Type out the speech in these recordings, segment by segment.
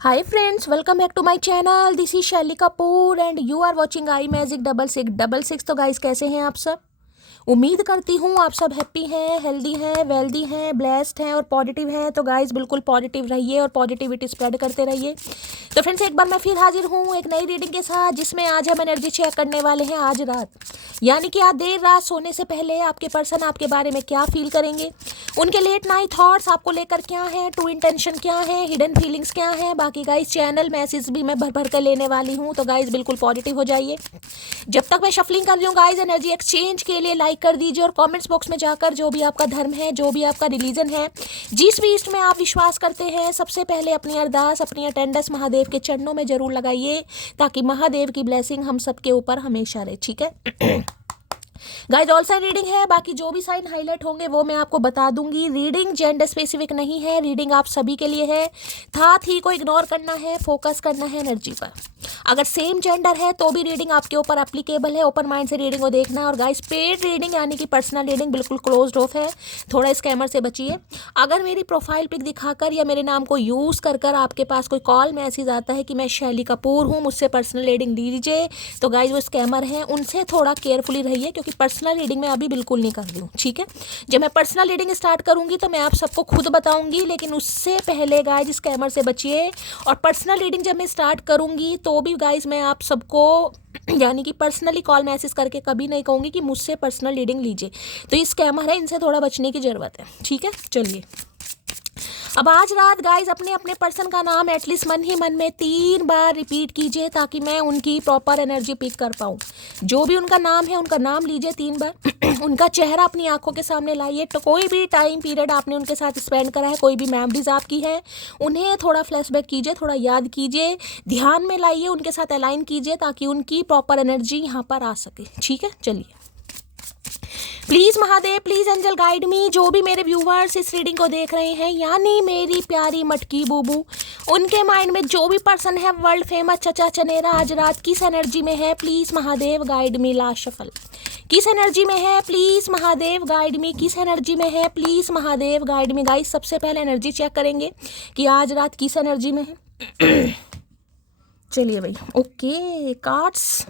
Hi friends, welcome back to my channel. This is Shelly Kapoor and you are watching I magic 6666। तो guys कैसे हैं आप सब? उम्मीद करती हूँ आप सब हैप्पी हैं, हेल्दी हैं, वेल्दी हैं, ब्लेस्ड हैं और पॉजिटिव हैं। तो गाइस बिल्कुल पॉजिटिव रहिए और पॉजिटिविटी स्प्रेड करते रहिए। तो फ्रेंड्स एक बार मैं फिर हाजिर हूँ एक नई रीडिंग के साथ, जिसमें आज हम एनर्जी चेक करने वाले हैं आज रात, यानी कि आज देर रात सोने से पहले आपके पर्सन आपके बारे में क्या फील करेंगे, उनके लेट नाइट थॉट्स आपको लेकर क्या है, ट्रू इंटेंशन क्या है, हिडन फीलिंग्स क्या है। बाकी गाइस चैनल मैसेज भी मैं भर भर कर लेने वाली हूँ, तो गाइस बिल्कुल पॉजिटिव हो जाइए। जब तक मैं शफलिंग कर रही हूँ गाइस, एनर्जी एक्सचेंज के लिए लाइक कर दीजिए और कमेंट्स बॉक्स में जाकर जो भी आपका धर्म है, जो भी आपका रिलीजन है, जिस भी इष्ट में आप विश्वास करते हैं, सबसे पहले अपनी अरदास, अपनी अटेंडेंस महादेव के चरणों में जरूर लगाइए, ताकि महादेव की ब्लेसिंग हम सबके ऊपर हमेशा रहे। ठीक है गाइज, ऑल साइन रीडिंग है, बाकी जो भी साइन हाईलाइट होंगे वो मैं आपको बता दूंगी। रीडिंग जेंडर स्पेसिफिक नहीं है, रीडिंग आप सभी के लिए है। साथ ही को इग्नोर करना है, फोकस करना है एनर्जी पर। अगर सेम जेंडर है तो भी रीडिंग आपके ऊपर एप्लीकेबल है। ओपन माइंड से रीडिंग को देखना है। और गाइस पेड रीडिंग यानी कि पर्सनल रीडिंग बिल्कुल क्लोज्ड ऑफ है, थोड़ा स्कैमर से बचिए। अगर मेरी प्रोफाइल पिक दिखाकर या मेरे नाम को यूज़ कर कर आपके पास कोई कॉल मैसेज आता है कि मैं शैली कपूर हूँ, मुझसे पर्सनल रीडिंग लीजिए, तो गाइज वो स्कैमर हैं, उनसे थोड़ा केयरफुली रहिए, क्योंकि पर्सनल रीडिंग मैं अभी बिल्कुल नहीं कर रही हूँ। ठीक है, जब मैं पर्सनल रीडिंग स्टार्ट करूँगी तो मैं आप सबको खुद बताऊँगी, लेकिन उससे पहले गाइज स्कैमर से बचिए। और पर्सनल रीडिंग जब मैं स्टार्ट करूँगी तो भी गाइज मैं आप सबको यानी कि पर्सनली कॉल मैसेज करके कभी नहीं कहूँगी कि मुझसे पर्सनल रीडिंग लीजिए। तो ये स्कैमर है, इनसे थोड़ा बचने की ज़रूरत है। ठीक है, चलिए अब आज रात गाइज अपने अपने पर्सन का नाम एटलीस्ट मन ही मन में 3 बार रिपीट कीजिए, ताकि मैं उनकी प्रॉपर एनर्जी पिक कर पाऊँ। जो भी उनका नाम है उनका नाम लीजिए 3 बार उनका चेहरा अपनी आंखों के सामने लाइए। तो कोई भी टाइम पीरियड आपने उनके साथ स्पेंड करा है, कोई भी मेमोरीज आपकी है, उन्हें थोड़ा फ्लैशबैक कीजिए, थोड़ा याद कीजिए, ध्यान में लाइए, उनके साथ अलाइन कीजिए, ताकि उनकी प्रॉपर एनर्जी यहाँ पर आ सके। ठीक है, चलिए please Mahadev, please angel guide me. जो भी मेरे व्यूवर्स इस रीडिंग को देख रहे हैं, यानी मेरी प्यारी मटकी बूबू, उनके माइंड में जो भी पर्सन है वर्ल्ड फेमस चचा चनेरा आज रात किस एनर्जी में है, please Mahadev guide me. Last shuffle किस एनर्जी में है, प्लीज़ महादेव गाइड मी। किस एनर्जी में है, please Mahadev guide me. Guys सबसे पहले एनर्जी चेक करेंगे कि आज रात किस एनर्जी में है। चलिए भाई, ओके कार्ड्स,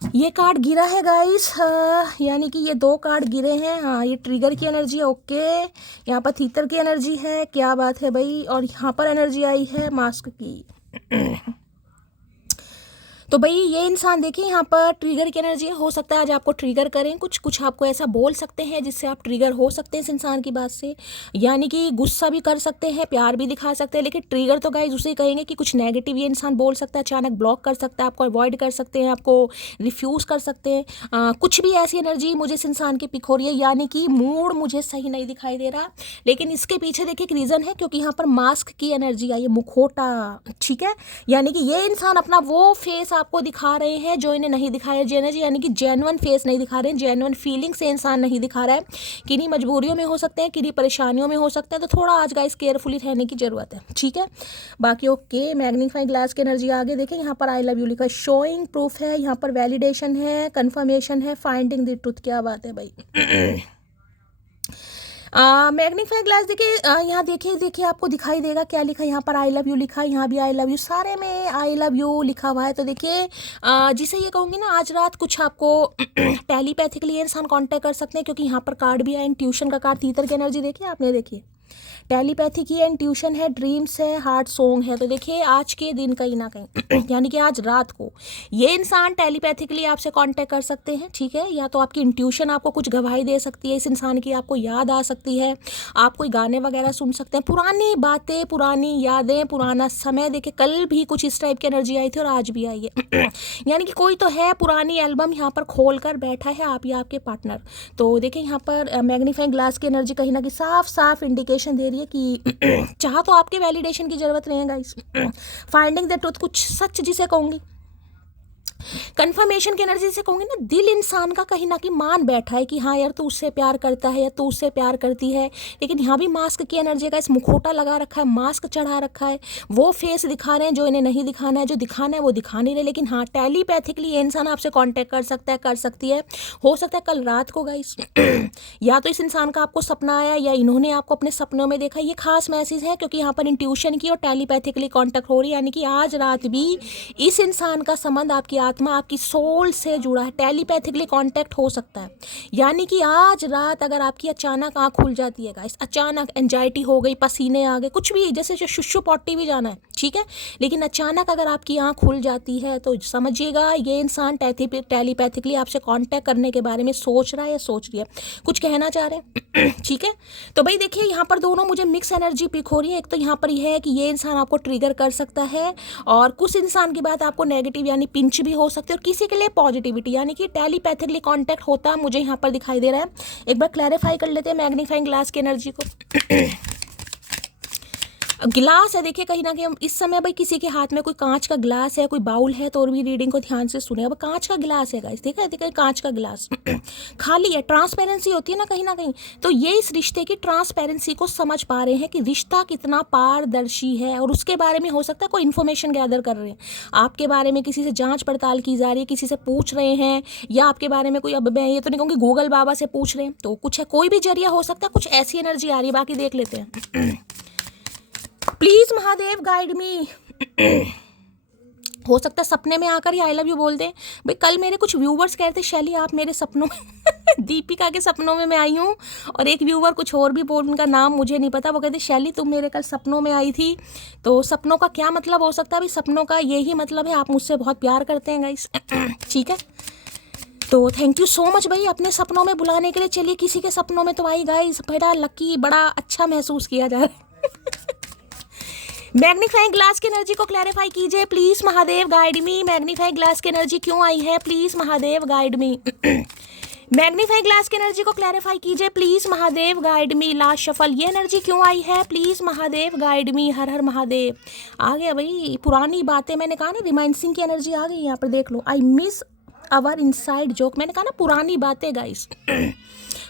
ये कार्ड गिरा है गाइस, यानी कि ये 2 कार्ड गिरे हैं। हाँ, ये ट्रिगर की एनर्जी है। ओके, यहाँ पर थीतर की एनर्जी है, क्या बात है भाई। और यहाँ पर एनर्जी आई है मास्क की। तो भाई ये इंसान देखिए, यहाँ पर ट्रिगर की एनर्जी हो सकता है आज आपको ट्रिगर करें, कुछ आपको ऐसा बोल सकते हैं जिससे आप ट्रिगर हो सकते हैं इस इंसान की बात से, यानी कि गुस्सा भी कर सकते हैं, प्यार भी दिखा सकते हैं, लेकिन ट्रिगर तो गाइज उसे कहेंगे कि कुछ नेगेटिव ये इंसान बोल सकता है, अचानक ब्लॉक कर सकता है, आपको अवॉइड कर सकते हैं, आपको रिफ्यूज़ कर सकते हैं। कुछ भी ऐसी एनर्जी मुझे इस इंसान की पिक हो रही है, यानी कि मूड मुझे सही नहीं दिखाई दे रहा। लेकिन इसके पीछे देखिए एक रीज़न है, क्योंकि यहाँ पर मास्क की एनर्जी आई है, मुखोटा। ठीक है, यानी कि ये इंसान अपना वो फेस आपको दिखा रहे हैं जो इन्हें नहीं दिखाया एनर्जी, यानी कि जेन्युइन फेस नहीं दिखा रहे हैं, जेन्युइन फीलिंग से इंसान नहीं दिखा रहा है। किन्हीं मजबूरियों में हो सकते हैं, किन्हीं परेशानियों में हो सकते हैं, तो थोड़ा आज गाइस केयरफुली रहने की ज़रूरत है। ठीक है, बाकी ओके। मैग्नीफाइंग ग्लास की एनर्जी आगे देखें, यहाँ पर आई लव यू लिखा है, शोइंग प्रूफ है, यहाँ पर वैलिडेशन है, कन्फर्मेशन है, फाइंडिंग द ट्रुथ। क्या बात है भाई। मैग्नीफाइंग ग्लास देखिए, यहाँ देखिए आपको दिखाई देगा क्या लिखा है, यहाँ पर आई लव यू लिखा है, यहाँ भी आई लव यू, सारे में आई लव यू लिखा हुआ है। तो देखिए जिसे ये कहूँगी ना, आज रात कुछ आपको टेलीपैथिकली ये इंसान कांटेक्ट कर सकते हैं, क्योंकि यहाँ पर कार्ड भी है, इंट्यूशन का कार्ड, तीतर की एनर्जी देखिए आपने, देखिए टेलीपैथी की इंट्यूशन है, ड्रीम्स है, हार्ट सॉन्ग है। तो देखिए आज के दिन कहीं ना कहीं यानी कि आज रात को ये इंसान टेलीपैथिकली आपसे कांटेक्ट कर सकते हैं। ठीक है, या तो आपकी इंट्यूशन आपको कुछ गवाही दे सकती है, इस इंसान की आपको याद आ सकती है, आप कोई गाने वगैरह सुन सकते हैं, पुरानी बातें, पुरानी यादें, पुराना समय। देखिए कल भी कुछ इस टाइप की एनर्जी आई थी और आज भी आई है। यानी कि कोई तो है पुरानी एल्बम यहाँ पर खोल कर बैठा है, आप या आपके पार्टनर। तो देखिए यहाँ पर मैग्नीफाइंग ग्लास की एनर्जी कहीं ना कहीं साफ साफ इंडिकेशन दे रही है कि चाह तो आपके वैलिडेशन की जरूरत नहीं है गाइस। फाइंडिंग द ट्रुथ, कुछ सच जिसे कहूँगी कंफर्मेशन की एनर्जी से कहूँगी ना, दिल इंसान का कहीं ना कहीं मान बैठा है कि हाँ यार तू उससे प्यार करता है या तू उससे प्यार करती है, लेकिन यहाँ भी मास्क की एनर्जी का इस मुखौटा लगा रखा है, मास्क चढ़ा रखा है, वो फेस दिखा रहे हैं जो इन्हें नहीं दिखाना है, जो दिखाना है वो दिखा नहीं रहे। लेकिन हाँ, टेलीपैथिकली ये इंसान आपसे कॉन्टैक्ट कर सकता है, कर सकती है। हो सकता है कल रात को गाइस या तो इस इंसान का आपको सपना आया या इन्होंने आपको अपने सपनों में देखा। ये खास मैसेज है क्योंकि यहाँ पर इंट्यूशन की और टेलीपैथिकली कॉन्टैक्ट हो रही है, यानी कि आज रात भी इस इंसान का संबंध आपकी आत्मा, आपकी सोल से जुड़ा है, टेलीपैथिकली कांटेक्ट हो सकता है। यानी कि आज रात अगर आपकी अचानक आँख खुल जाती है गाइस, अचानक एंजाइटी हो गई, पसीने आ गए, कुछ भी, जैसे शुशु पॉटी भी जाना है, ठीक है, लेकिन अचानक अगर आपकी आँख खुल जाती है तो समझिएगा ये इंसान टेलीपैथिकली आपसे कांटेक्ट करने के बारे में सोच रहा है या सोच रही है, कुछ कहना चाह रहे हैं। ठीक है, तो भाई देखिए यहाँ पर दोनों मुझे मिक्स एनर्जी पिक हो रही है। एक तो यहाँ पर यह है कि ये इंसान आपको ट्रिगर कर सकता है और कुछ इंसान की बात आपको नेगेटिव यानी पिंच भी हो सकती है, और किसी के लिए पॉजिटिविटी, यानी कि टेलीपैथिकली कांटेक्ट होता मुझे यहाँ पर दिखाई दे रहा है। एक बार क्लैरिफाई कर लेते हैं मैग्नीफाइंग ग्लास की एनर्जी को। गिलास है, देखिए कहीं ना कहीं हम इस समय भाई किसी के हाथ में कोई कांच का गिलास है, कोई बाउल है, तो और भी रीडिंग को ध्यान से सुने। अब कांच का गिलास है गाइस, देखा है कांच का गिलास खाली है, ट्रांसपेरेंसी होती है ना कहीं ना कहीं, तो ये इस रिश्ते की ट्रांसपेरेंसी को समझ पा रहे हैं कि रिश्ता कितना पारदर्शी है, और उसके बारे में हो सकता है कोई इन्फॉर्मेशन गैदर कर रहे हैं आपके बारे में, किसी से जांच पड़ताल की जा रही है, किसी से पूछ रहे हैं, या आपके बारे में कोई, अब मैं ये तो नहीं कहूँगी गूगल बाबा से पूछ रहे हैं, तो कुछ है, कोई भी जरिया हो सकता है, कुछ ऐसी एनर्जी आ रही है, बाकी देख लेते हैं। प्लीज महादेव गाइड मी। हो सकता है सपने में आकर ही आई लव यू बोल दें। भाई कल मेरे कुछ व्यूवर्स कह रहे थे शैली आप मेरे सपनों में दीपिका के सपनों में मैं आई हूँ, और एक व्यूवर कुछ और भी बोल, उनका नाम मुझे नहीं पता, वो कहते शैली तुम मेरे कल सपनों में आई थी। तो सपनों का क्या मतलब हो सकता है? भाई सपनों का यही मतलब है आप मुझसे बहुत प्यार करते हैं गाइस। ठीक है, तो थैंक यू सो मच भाई अपने सपनों में बुलाने के लिए। चलिए किसी के सपनों में तो आई गाइस, बड़ा लकी, बड़ा अच्छा महसूस किया जा रहा है। मैग्नीफाइंग ग्लास की एनर्जी को क्लैरिफाई कीजिए please Mahadev guide me. Magnifying glass की एनर्जी क्यों आई है please Mahadev guide me. Magnifying glass की एनर्जी को क्लैरिफाई कीजिए please Mahadev guide me. Last shuffle, ये एनर्जी क्यों आई है प्लीज महादेव गाइड मी। हर हर महादेव। आ गया भाई पुरानी बातें, मैंने कहा ना रिमाइंडिंग की एनर्जी आ गई, यहाँ पर देख लो। I miss our inside joke, मैंने कहा ना पुरानी बातें गाइस।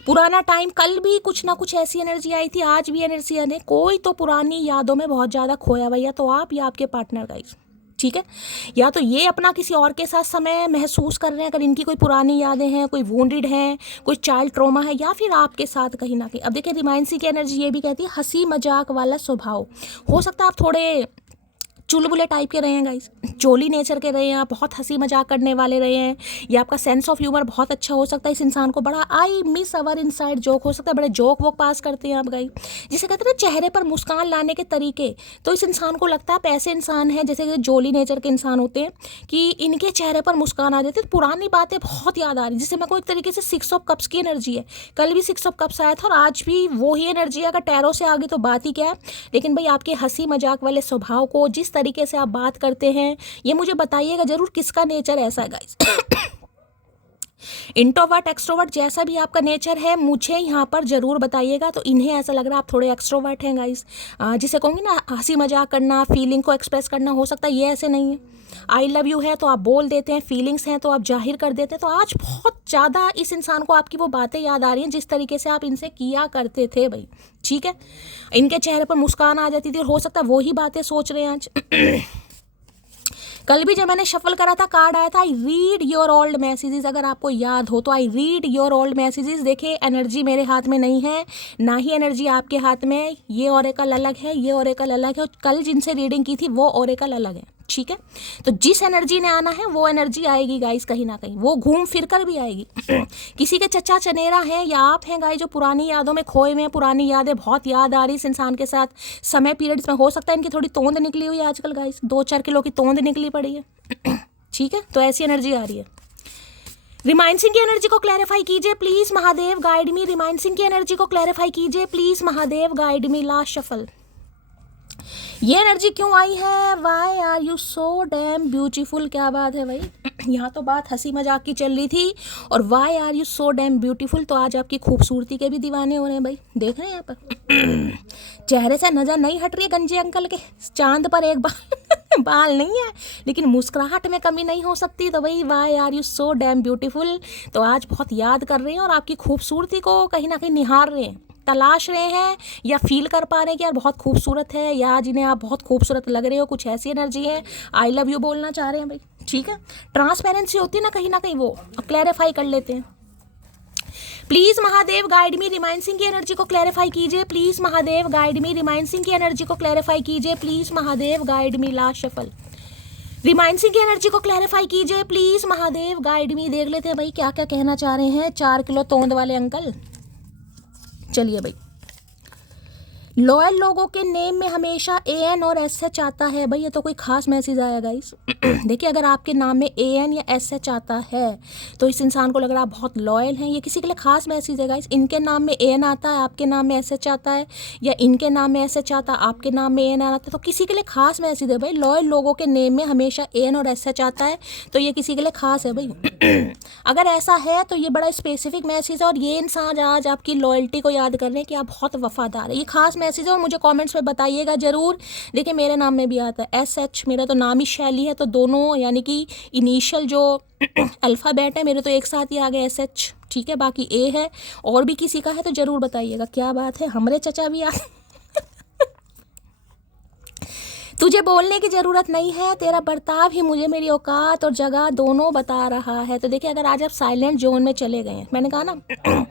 पुराना टाइम, कल भी कुछ ना कुछ ऐसी एनर्जी आई थी, आज भी एनर्जी आने, कोई तो पुरानी यादों में बहुत ज़्यादा खोया भैया, तो आप या आपके पार्टनर गाइस, ठीक है, या तो ये अपना किसी और के साथ समय महसूस कर रहे हैं, अगर इनकी कोई पुरानी यादें हैं, कोई वुंडेड हैं, कोई चाइल्ड ट्रॉमा है, या फिर आपके साथ कहीं ना कहीं। अब देखिए रिमाइंसी की एनर्जी ये भी कहती है हंसी मजाक वाला स्वभाव। हो सकता है आप थोड़े चुलबुले टाइप के रहे हैं गाइस, जोली नेचर के रहे हैं आप, बहुत हंसी मजाक करने वाले रहे हैं, या आपका सेंस ऑफ ह्यूमर बहुत अच्छा हो सकता है। इस इंसान को बड़ा आई मिस अवर इनसाइड जोक हो सकता है, बड़े जोक वोक पास करते हैं आप गाइस, जिसे कहते हैं ना चेहरे पर मुस्कान लाने के तरीके। तो इस इंसान को लगता है आप ऐसे इंसान हैं जैसे जोली नेचर के इंसान होते हैं कि इनके चेहरे पर मुस्कान आ जाती है, पुरानी बातें बहुत याद आ रही, जिससे मैं को एक तरीके से 6 ऑफ कप्स की एनर्जी है। कल भी 6 ऑफ कप्स आया था और आज भी वही एनर्जी है। अगर टैरो से आगे तो बात ही क्या है, लेकिन भाई आपके हंसी मजाक वाले स्वभाव को, जिस तरीके से आप बात करते हैं, ये मुझे बताइएगा जरूर किसका नेचर ऐसा है गाइस। इंट्रोवर्ट एक्सट्रोवर्ट जैसा भी आपका नेचर है मुझे यहाँ पर जरूर बताइएगा। तो इन्हें ऐसा लग रहा है आप थोड़े एक्सट्रोवर्ट हैं गाइस, जिसे कहूँगी ना हंसी मजाक करना, फीलिंग को एक्सप्रेस करना। हो सकता है ये ऐसे नहीं है, आई लव यू है तो आप बोल देते हैं, फीलिंग्स हैं तो आप जाहिर कर देते हैं। तो आज बहुत ज़्यादा इस इंसान को आपकी वो बातें याद आ रही हैं जिस तरीके से आप इनसे किया करते थे भाई, ठीक है, इनके चेहरे पर मुस्कान आ जाती थी, और हो सकता है वही बातें सोच रहे हैं आज। कल भी जब मैंने शफल करा था कार्ड आया था I read your old messages, अगर आपको याद हो तो I read your old messages. देखिए एनर्जी मेरे हाथ में नहीं है, ना ही एनर्जी आपके हाथ में, ये ओरेकल अलग है, ये ओरेकल अलग है, और कल जिनसे रीडिंग की थी वो ओरेकल अलग है, ठीक है। तो जिस एनर्जी ने आना है वो एनर्जी आएगी गाइस, कहीं ना कहीं वो घूम फिर कर भी आएगी। किसी के चचा चनेरा हैं या आप हैं गाइस जो पुरानी यादों में खोए हुए हैं, पुरानी यादें बहुत याद आ रही इस इंसान के साथ समय पीरियड्स में। हो सकता है इनकी थोड़ी तोंद निकली हुई है आजकल गाइस, 2-4 किलो की तोंद निकली पड़ी है। ठीक है, तो ऐसी एनर्जी आ रही है। रिमाइंसिंग की एनर्जी को क्लैरिफाई कीजिए प्लीज महादेव गाइड मी। रिमाइंसिंग की एनर्जी को क्लैरिफाई कीजिए please Mahadev guide me. Last shuffle, ये एनर्जी क्यों आई है? Why are you so damn beautiful. क्या बात है भाई, यहाँ तो बात हंसी मजाक की चल रही थी, और why are you so damn beautiful, तो आज आपकी खूबसूरती के भी दीवाने हो रहे हैं भाई। देख रहे हैं यहाँ पर चेहरे से नजर नहीं हट रही है गंजे अंकल के, चांद पर एक बार बाल नहीं है लेकिन मुस्कुराहट में कमी नहीं हो सकती। तो भाई why are you so damn beautiful. तो आज बहुत याद कर रहे हैं और आपकी खूबसूरती को कहीं ना कहीं निहार रहे हैं, तलाश रहे हैं या फील कर पा रहे हैं कि यार बहुत खूबसूरत है या आज इन्हें आप बहुत खूबसूरत लग रहे हो, कुछ ऐसी एनर्जी है, आई लव यू बोलना चाह रहे हैं भाई। ठीक है, ट्रांसपेरेंसी होती है ना कहीं वो क्लैरिफाई कर लेते हैं। Please Mahadev guide me remind Singh की एनर्जी को क्लैरिफाई कीजिए। Please Mahadev guide me remind Singh की एनर्जी को क्लैरिफाई कीजिए। Please Mahadev guide me last shuffle remind Singh की एनर्जी को क्लैरिफाई कीजिए। प्लीज महादेव गाइड मी। देख लेते हैं भाई क्या क्या कहना चाह रहे हैं 4 किलो तोंद वाले अंकल। चलिए भाई, लॉयल लोगों के नेम में हमेशा AN और SH आता है। भाई ये तो कोई खास मैसेज आया गाइस। देखिए अगर आपके नाम में AN या SH आता है तो इस इंसान को लग रहा है आप बहुत लॉयल हैं, ये किसी के लिए खास मैसेज है गाइस। इनके नाम में AN आता है, आपके नाम में SH आता है, या इनके नाम में SH आता है, आपके नाम में AN आता है, तो किसी के लिए खास मैसेज है भाई। लॉयल लोगों के नेम में हमेशा AN और SH आता है तो ये किसी के लिए खास है भाई। अगर ऐसा है तो ये बड़ा स्पेसिफिक मैसेज है और ये इंसान आज आपकी लॉयल्टी को याद कर रहे हैं कि आप बहुत वफादार है। ये खास मैसेज है और मुझे कमेंट्स में बताइएगा ज़रूर। देखिए मेरे नाम में भी आता है SH, मेरा तो नाम ही शैली है, तो दोनों यानी कि इनिशियल जो अल्फ़ाबेट है मेरे तो एक साथ ही आ गए SH। ठीक है, बाकी A है, और भी किसी का है तो ज़रूर बताइएगा। क्या बात है, हमारे चचा भी आ तुझे बोलने की ज़रूरत नहीं है, तेरा बर्ताव ही मुझे मेरी औकात और जगह दोनों बता रहा है। तो देखिए अगर आज आप साइलेंट जोन में चले गए हैं, मैंने कहा ना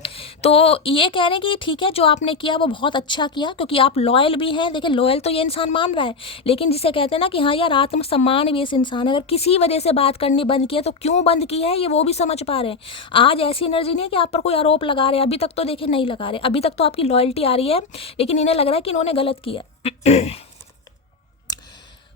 तो ये कह रहे हैं कि ठीक है जो आपने किया वो बहुत अच्छा किया क्योंकि आप लॉयल भी हैं। देखिए लॉयल तो ये इंसान मान रहा है, लेकिन जिसे कहते हैं ना कि हाँ यार आत्मसम्मान भी इस इंसान अगर किसी वजह से बात करनी बंद किया तो क्यों बंद की है ये वो भी समझ पा रहे हैं। आज ऐसी एनर्जी नहीं है कि आप पर कोई आरोप लगा रहे हैं, अभी तक तो देखिए नहीं लगा रहे, अभी तक तो आपकी लॉयल्टी आ रही है, लेकिन इन्हें लग रहा है कि इन्होंने गलत किया।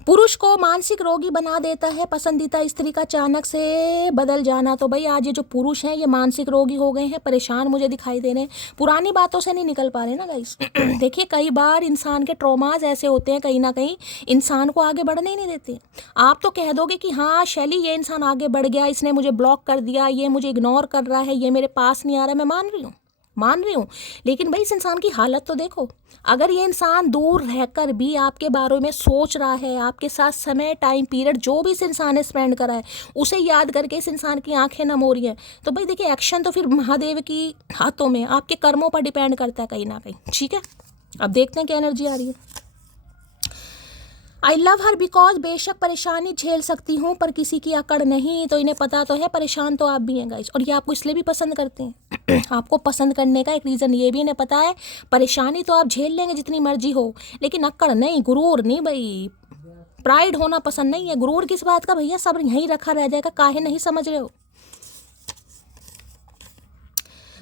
पुरुष को मानसिक रोगी बना देता है पसंदीदा स्त्री का अचानक से बदल जाना। तो भाई आज ये जो पुरुष हैं ये मानसिक रोगी हो गए हैं, परेशान मुझे दिखाई दे रहे हैं, पुरानी बातों से नहीं निकल पा रहे ना गाइस। देखिए कई बार इंसान के ट्रॉमाज ऐसे होते हैं कहीं ना कहीं इंसान को आगे बढ़ने ही नहीं देते। आप तो कह दोगे कि हाँ शैली ये इंसान आगे बढ़ गया, इसने मुझे ब्लॉक कर दिया, ये मुझे इग्नोर कर रहा है, ये मेरे पास नहीं आ रहा, मैं मान रही हूँ, लेकिन भाई इस इंसान की हालत तो देखो। अगर ये इंसान दूर रहकर भी आपके बारे में सोच रहा है, आपके साथ समय टाइम पीरियड जो भी इस इंसान ने स्पेंड करा है उसे याद करके इस इंसान की आंखें नम हो रही हैं, तो भाई देखिए एक्शन तो फिर महादेव की हाथों में, आपके कर्मों पर डिपेंड करता है कहीं ना कहीं। ठीक है, अब देखते हैं क्या एनर्जी आ रही है। आई लव हर बिकॉज बेशक परेशानी झेल सकती हूँ पर किसी की अकड़ नहीं। तो इन्हें पता तो है परेशान तो आप भी हैं गाइस, और ये आपको इसलिए भी पसंद करते हैं। आपको पसंद करने का एक रीज़न ये भी इन्हें पता है, परेशानी तो आप झेल लेंगे जितनी मर्जी हो, लेकिन अकड़ नहीं, गुरूर नहीं भाई, प्राइड होना पसंद नहीं है। गुरूर किस बात का भैया, सब यहीं रखा रह जाएगा, काहे नहीं समझ रहे हो।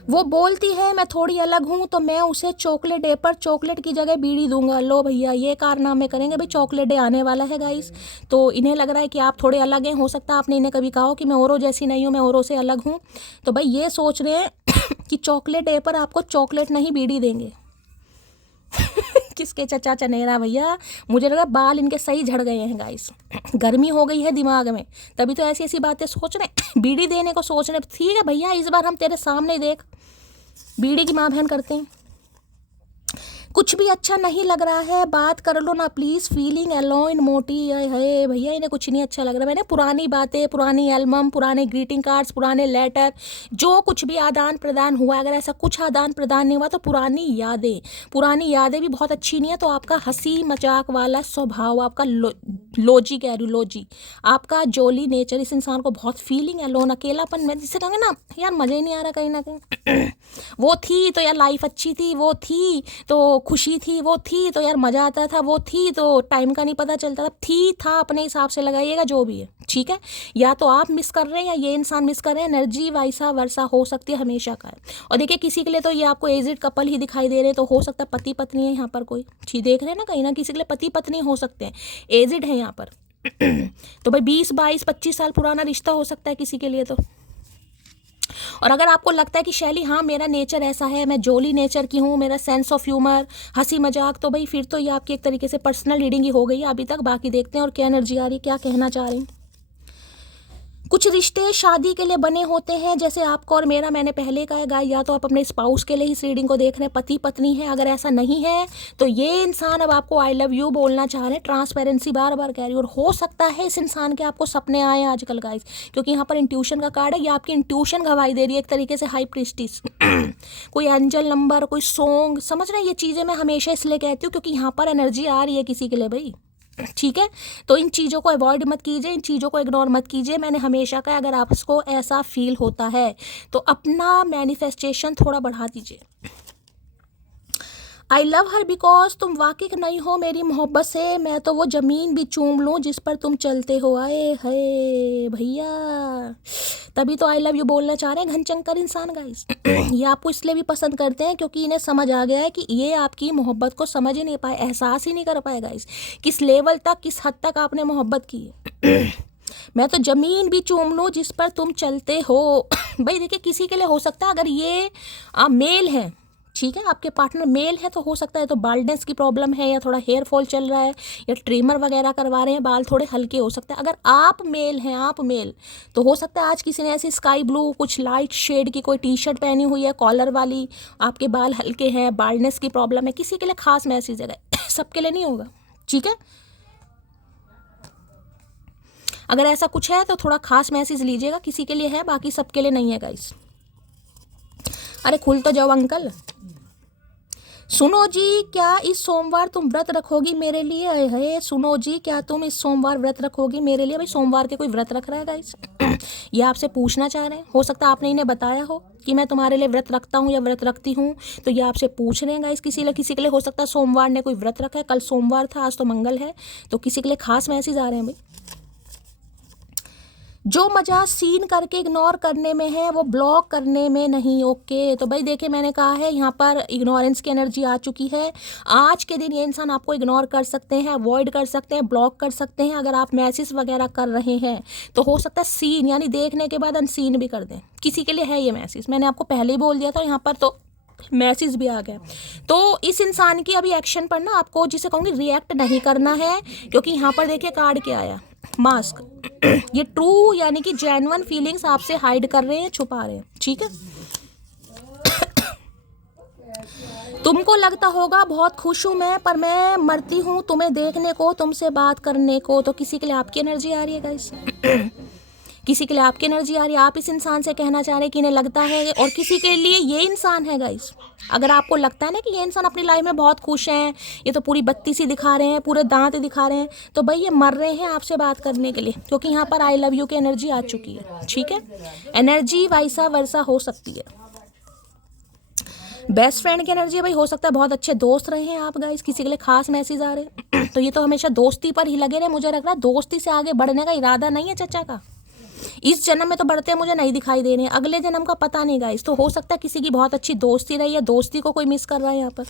वो बोलती है मैं थोड़ी अलग हूँ तो मैं उसे चॉकलेट डे पर चॉकलेट की जगह बीड़ी दूंगा। लो भैया ये कारनामे करेंगे भाई, चॉकलेट डे आने वाला है गाइस, तो इन्हें लग रहा है कि आप थोड़े अलग हैं। हो सकता है आपने इन्हें कभी कहा हो कि मैं औरों जैसी नहीं हूँ, मैं औरों से अलग हूँ, तो भाई ये सोच रहे हैं कि चॉकलेट डे पर आपको चॉकलेट नहीं बीड़ी देंगे। किसके चचा चनेरा भैया, मुझे लगा बाल इनके सही झड़ गए हैं गाइस, गर्मी हो गई है दिमाग में, तभी तो ऐसी ऐसी बातें सोच रहे, बीड़ी देने को सोच रहे। ठीक है भैया इस बार हम तेरे सामने देख बीड़ी की माँ बहन करते हैं। कुछ भी अच्छा नहीं लग रहा है, बात कर लो ना प्लीज़, फीलिंग अलोन मोटी है भैया, इन्हें कुछ नहीं अच्छा लग रहा। मैंने पुरानी बातें, पुरानी एल्बम, पुराने ग्रीटिंग कार्ड्स, पुराने लेटर, जो कुछ भी आदान प्रदान हुआ, अगर ऐसा कुछ आदान प्रदान नहीं हुआ तो पुरानी यादें भी बहुत अच्छी नहीं है। तो आपका हंसी मजाक वाला स्वभाव, आपका लोजी कह रही लोजी, आपका जोली नेचर इस इंसान को बहुत फीलिंग अलोन, अकेलापन में, जिसे कहेंगे ना यार मज़ा ही नहीं आ रहा कहीं ना कहीं। वो थी तो यार लाइफ अच्छी थी, वो थी तो खुशी थी, वो थी तो यार मज़ा आता था, वो थी तो टाइम का नहीं पता चलता था, था अपने हिसाब से लगाइएगा जो भी है। ठीक है, या तो आप मिस कर रहे हैं या ये इंसान मिस कर रहे हैं, एनर्जी वैसा वर्षा हो सकती है, हमेशा का है। और देखिए किसी के लिए तो ये आपको एजिड कपल ही दिखाई दे रहे हैं, तो हो सकता है पति पत्नी है यहाँ पर कोई, ठीक देख रहे हैं ना कहीं ना, किसी के लिए पति पत्नी हो सकते हैं, एजिड है यहाँ पर। तो भाई 20, 22, 25 साल पुराना रिश्ता हो सकता है किसी के लिए तो। और अगर आपको लगता है कि शैली हाँ मेरा नेचर ऐसा है, मैं जोली नेचर की हूँ, मेरा सेंस ऑफ ह्यूमर, हंसी मजाक, तो भाई फिर तो ये आपकी एक तरीके से पर्सनल रीडिंग ही हो गई है अभी तक। बाकी देखते हैं और क्या एनर्जी आ रही है, क्या कहना चाह रही हैं। कुछ रिश्ते शादी के लिए बने होते हैं, जैसे आपका और मेरा। मैंने पहले कहा है गाइस, या तो आप अपने स्पाउस के लिए इस रीडिंग को देख रहे हैं, पति पत्नी है। अगर ऐसा नहीं है तो ये इंसान अब आपको आई लव यू बोलना चाह रहे हैं। ट्रांसपेरेंसी बार बार कह रही है। और हो सकता है इस इंसान के आपको सपने आए आजकल गाइस, क्योंकि यहाँ पर इंट्यूशन का कार्ड है। ये आपकी इंट्यूशन गवाही दे रही है एक तरीके से, हाई प्रीस्टिस। कोई एंजल नंबर, कोई सॉन्ग, समझ रहे हैं। ये चीज़ें मैं हमेशा इसलिए कहती हूँ क्योंकि यहाँ पर एनर्जी आ रही है किसी के लिए भाई, ठीक है। तो इन चीज़ों को अवॉइड मत कीजिए, इन चीज़ों को इग्नोर मत कीजिए। मैंने हमेशा कहा अगर आपको ऐसा फील होता है तो अपना मैनिफेस्टेशन थोड़ा बढ़ा दीजिए। आई लव हर बिकॉज तुम वाकिफ नहीं हो मेरी मोहब्बत से, मैं तो वो ज़मीन भी चूम लूँ जिस पर तुम चलते हो। आए है भैया, तभी तो आई लव यू बोलना चाह रहे हैं घनचंकर इंसान गाइस। ये आपको इसलिए भी पसंद करते हैं क्योंकि इन्हें समझ आ गया है कि ये आपकी मोहब्बत को समझ ही नहीं पाए, एहसास ही नहीं कर पाए गाइस, किस लेवल तक, किस हद तक आपने मोहब्बत की है। मैं तो ज़मीन भी चूम लूँ जिस पर तुम चलते हो। भाई देखिए, किसी के लिए हो सकता है अगर ये मेल है, ठीक है, आपके पार्टनर मेल है तो हो सकता है तो बाल्डनेस की प्रॉब्लम है, या थोड़ा हेयर फॉल चल रहा है, या ट्रिमर वगैरह करवा रहे हैं, बाल थोड़े हल्के हो सकते हैं। अगर आप मेल हैं, आप मेल, तो हो सकता है आज किसी ने ऐसी स्काई ब्लू कुछ लाइट शेड की कोई टी शर्ट पहनी हुई है, कॉलर वाली, आपके बाल हल्के हैं, बाल्डनेस की प्रॉब्लम है, किसी के लिए खास मैसेज है। सबके लिए नहीं होगा, ठीक है। अगर ऐसा कुछ है तो थोड़ा खास मैसेज लीजिएगा, किसी के लिए है, बाकी सबके लिए नहीं है गाइस। अरे खुल तो जाओ अंकल। सुनो जी, क्या इस सोमवार तुम व्रत रखोगी मेरे लिए? है सुनो जी, क्या तुम इस सोमवार व्रत रखोगी मेरे लिए? भाई सोमवार के कोई व्रत रख रहा है गाइस? ये आपसे पूछना चाह रहे हैं। हो सकता है आपने इन्हें बताया हो कि मैं तुम्हारे लिए व्रत रखता हूँ या व्रत रखती हूँ, तो ये आपसे पूछ रहे हैं गाइस। किसी के लिए हो सकता है सोमवार ने कोई व्रत रखा है, कल सोमवार था, आज तो मंगल है, तो किसी के लिए खास मैसेज आ रहे हैं भाई। जो मजा सीन करके इग्नोर करने में है वो ब्लॉक करने में नहीं। ओके, तो भाई देखिए, मैंने कहा है यहाँ पर इग्नोरेंस की एनर्जी आ चुकी है। आज के दिन ये इंसान आपको इग्नोर कर सकते हैं, अवॉइड कर सकते हैं, ब्लॉक कर सकते हैं। अगर आप मैसेज वगैरह कर रहे हैं तो हो सकता है सीन यानी देखने के बाद अनसीन भी कर दें। किसी के लिए है ये मैसेज, मैंने आपको पहले ही बोल दिया था, यहाँ पर तो मैसेज भी आ गया। तो इस इंसान की अभी एक्शन पर ना आपको, जिसे कहूँगी, रिएक्ट नहीं करना है, क्योंकि यहाँ पर देखिए कार्ड क्या आया, मास्क। ये ट्रू यानी कि जेन्युइन फीलिंग्स आपसे हाइड कर रहे हैं, छुपा रहे हैं, ठीक है। तुमको लगता होगा बहुत खुश हूँ मैं, पर मैं मरती हूँ तुम्हें देखने को, तुमसे बात करने को। तो किसी के लिए आपकी एनर्जी आ रही है गाइस। किसी के लिए आपकी एनर्जी आ रही है, आप इस इंसान से कहना चाह रहे हैं कि इन्हें लगता है, और किसी के लिए ये इंसान है गाइस। अगर आपको लगता है ना कि ये इंसान अपनी लाइफ में बहुत खुश हैं, ये तो पूरी बत्ती सी दिखा रहे हैं, पूरे दांत दिखा रहे हैं, तो भाई ये मर रहे हैं आपसे बात करने के लिए, क्योंकि यहाँ पर आई लव यू की एनर्जी आ चुकी है, ठीक है। एनर्जी वैसा वर्सा हो सकती है। बेस्ट फ्रेंड की एनर्जी भाई, हो सकता है बहुत अच्छे दोस्त रहे हैं आप गाइस, किसी के लिए खास मैसेज आ रहे हैं। तो ये तो हमेशा दोस्ती पर ही लगे रहे। मुझे लग रहा है दोस्ती से आगे बढ़ने का इरादा नहीं है चचा का। इस जन्म में तो बढ़ते मुझे नहीं दिखाई दे रहे हैं, अगले जन्म का पता नहीं गाइस। तो हो सकता है किसी की बहुत अच्छी दोस्ती रही है, दोस्ती को कोई मिस कर रहा है यहाँ पर।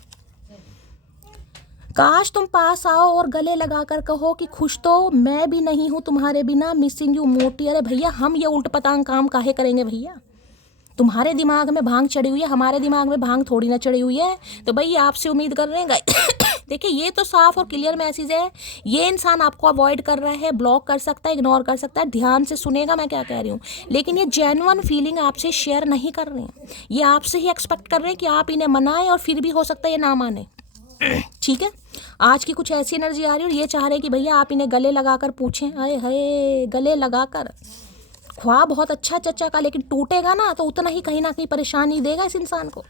काश तुम पास आओ और गले लगाकर कहो कि खुश तो मैं भी नहीं हूँ तुम्हारे बिना, मिसिंग यू मोटी। अरे भैया, हम ये उल्ट पटांग काम काहे करेंगे भैया? तुम्हारे दिमाग में भांग चढ़ी हुई है, हमारे दिमाग में भांग थोड़ी ना चढ़ी हुई है। तो भाई आपसे उम्मीद कर रहे हैं देखिए, ये तो साफ और क्लियर मैसेज है। ये इंसान आपको अवॉइड कर रहा है, ब्लॉक कर सकता है, इग्नोर कर सकता है। ध्यान से सुनेगा मैं क्या कह रही हूँ, लेकिन ये जेन्युइन फीलिंग आपसे शेयर नहीं कर रहे हैं। ये आपसे ही एक्सपेक्ट कर रहे हैं कि आप इन्हें मनाएं, और फिर भी हो सकता है ये ना माने, ठीक है। आज की कुछ ऐसी एनर्जी आ रही है, और ये चाह रहे हैं कि भैया आप इन्हें गले लगाकर पूछें। अरे हाय, गले लगाकर। ख्वाब बहुत अच्छा चचा का, लेकिन टूटेगा ना तो उतना ही कहीं ना कहीं परेशानी देगा इस इंसान को।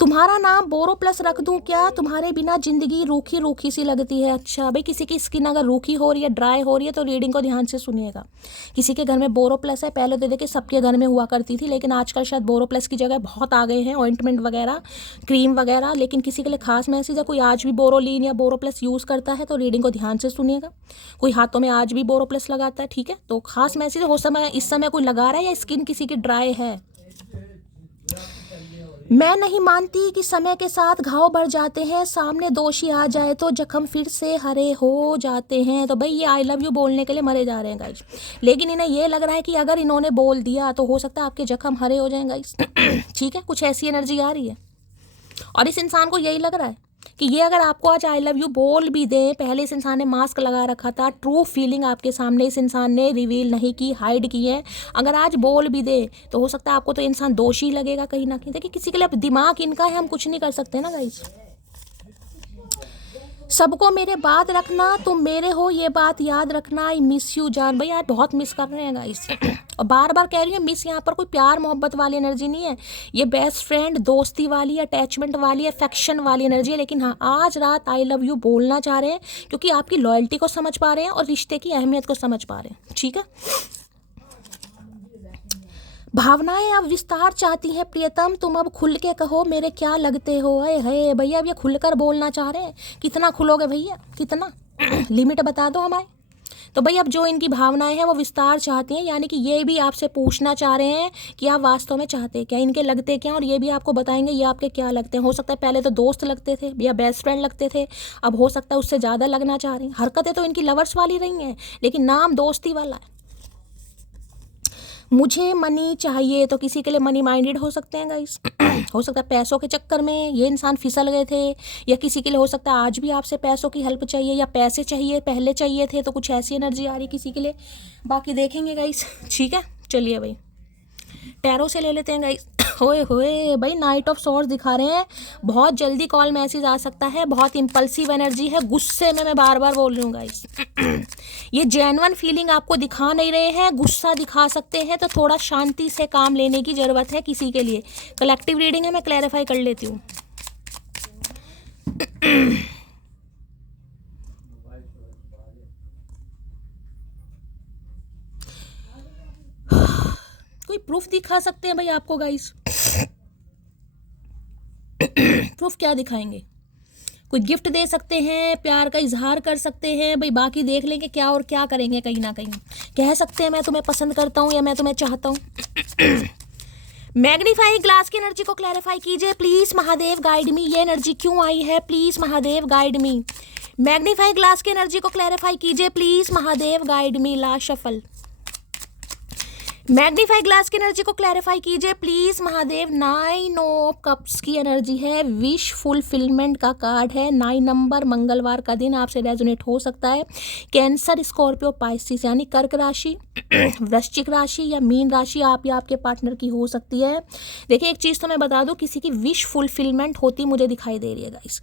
तुम्हारा नाम बोरो प्लस रख दूं क्या? तुम्हारे बिना जिंदगी रूखी रूखी सी लगती है। अच्छा भाई, किसी की स्किन अगर रूखी हो रही है, ड्राई हो रही है, तो रीडिंग को ध्यान से सुनिएगा। किसी के घर में बोरो प्लस है, पहले तो देखिए सबके घर में हुआ करती थी, लेकिन आजकल शायद बोरो प्लस की जगह बहुत आ गए हैं ऑइंटमेंट वगैरह, क्रीम वगैरह। लेकिन किसी के लिए खास मैसेज है, कोई आज भी बोरोलीन या बोरो प्लस यूज़ करता है, तो रीडिंग को ध्यान से सुनिएगा। कोई हाथों में आज भी बोरो प्लस लगाता है, ठीक है, तो खास मैसेज हो समय इस समय कोई लगा रहा है, या स्किन किसी की ड्राई है। मैं नहीं मानती कि समय के साथ घाव बढ़ जाते हैं, सामने दोषी आ जाए तो जख्म फिर से हरे हो जाते हैं। तो भाई ये आई लव यू बोलने के लिए मरे जा रहे हैं गाइस, लेकिन इन्हें ये लग रहा है कि अगर इन्होंने बोल दिया तो हो सकता है आपके जख्म हरे हो जाएं गाइस। ठीक है, कुछ ऐसी एनर्जी आ रही है, और इस इंसान को यही लग रहा है कि ये अगर आपको आज आई लव यू बोल भी दें, पहले इस इंसान ने मास्क लगा रखा था, ट्रू फीलिंग आपके सामने इस इंसान ने रिवील नहीं की, हाइड की है, अगर आज बोल भी दे तो हो सकता है आपको तो इंसान दोषी लगेगा कहीं ना कहीं। देखिए किसी के लिए अब दिमाग इनका है, हम कुछ नहीं कर सकते ना गाइस। सबको मेरे बात रखना, तुम मेरे हो ये बात याद रखना, आई मिस यू जान। भाई यार बहुत मिस कर रहे हैं गाइस और बार बार कह रही हूँ मिस, यहाँ पर कोई प्यार मोहब्बत वाली एनर्जी नहीं है, ये बेस्ट फ्रेंड दोस्ती वाली, अटैचमेंट वाली, अफेक्शन वाली एनर्जी है। लेकिन हाँ, आज रात आई लव यू बोलना चाह रहे हैं क्योंकि आपकी लॉयल्टी को समझ पा रहे हैं और रिश्ते की अहमियत को समझ पा रहे हैं। ठीक है, भावनाएं अब विस्तार चाहती हैं प्रियतम, तुम अब खुल के कहो मेरे क्या लगते हो। है भैया, अब ये खुलकर बोलना चाह रहे हैं। कितना खुलोगे भैया, कितना लिमिट बता दो हमारे। तो भाई अब जो इनकी भावनाएं हैं वो विस्तार चाहती हैं, यानी कि ये भी आपसे पूछना चाह रहे हैं कि आप वास्तव में चाहते क्या, इनके लगते क्या, और ये भी आपको बताएंगे ये आपके क्या लगते हैं। हो सकता है पहले तो दोस्त लगते थे या बेस्ट फ्रेंड लगते थे, अब हो सकता है उससे ज़्यादा लगना चाह रही हैं। हरकतें तो इनकी लवर्स वाली रही हैं लेकिन नाम दोस्ती वाला है। मुझे मनी चाहिए, तो किसी के लिए मनी माइंडेड हो सकते हैं गाइस हो सकता है पैसों के चक्कर में ये इंसान फिसल गए थे, या किसी के लिए हो सकता है आज भी आपसे पैसों की हेल्प चाहिए या पैसे चाहिए, पहले चाहिए थे, तो कुछ ऐसी एनर्जी आ रही किसी के लिए। बाकी देखेंगे गाइस। ठीक है, चलिए भाई टैरो से ले लेते हैं गाइस। होए होए भाई, नाइट ऑफ सॉर्ड्स दिखा रहे हैं, बहुत जल्दी कॉल मैसेज आ सकता है, बहुत इम्पल्सिव एनर्जी है, गुस्से में मैं बार बार बोल रही हूँ गाइस ये जेन्युइन फीलिंग आपको दिखा नहीं रहे हैं, गुस्सा दिखा सकते हैं, तो थोड़ा शांति से काम लेने की ज़रूरत है किसी के लिए। कलेक्टिव रीडिंग है, मैं क्लैरिफाई कर लेती हूँ। कोई प्रूफ दिखा सकते हैं भाई आपको गाइस प्रूफ क्या दिखाएंगे? कोई गिफ्ट दे सकते हैं, प्यार का इजहार कर सकते हैं भाई, बाकी देख लेंगे क्या और क्या करेंगे। कहीं ना कहीं कह सकते हैं मैं तुम्हें पसंद करता हूँ या मैं तुम्हें चाहता हूँ। मैग्नीफाई ग्लास की एनर्जी को क्लैरिफाई कीजिए प्लीज महादेव, गाइड मी। ये एनर्जी क्यों आई है please Mahadev, guide me. Magnify glass की एनर्जी को क्लैरिफाई कीजिए please Mahadev, guide me. Last shuffle. Magnify glass की एनर्जी को क्लैरिफाई कीजिए प्लीज महादेव। 9 ऑफ कप्स की एनर्जी है, विश फुलफिलमेंट का कार्ड है। 9 नंबर, मंगलवार का दिन आपसे रेजोनेट हो सकता है। कैंसर, स्कॉर्पियो, पाइसिस यानी कर्क राशि, वृश्चिक राशि या मीन राशि आप या आपके पार्टनर की हो सकती है। देखिए एक चीज़ तो मैं बता दूं, किसी की विश फुलफिलमेंट होती मुझे दिखाई दे रही है गाइस।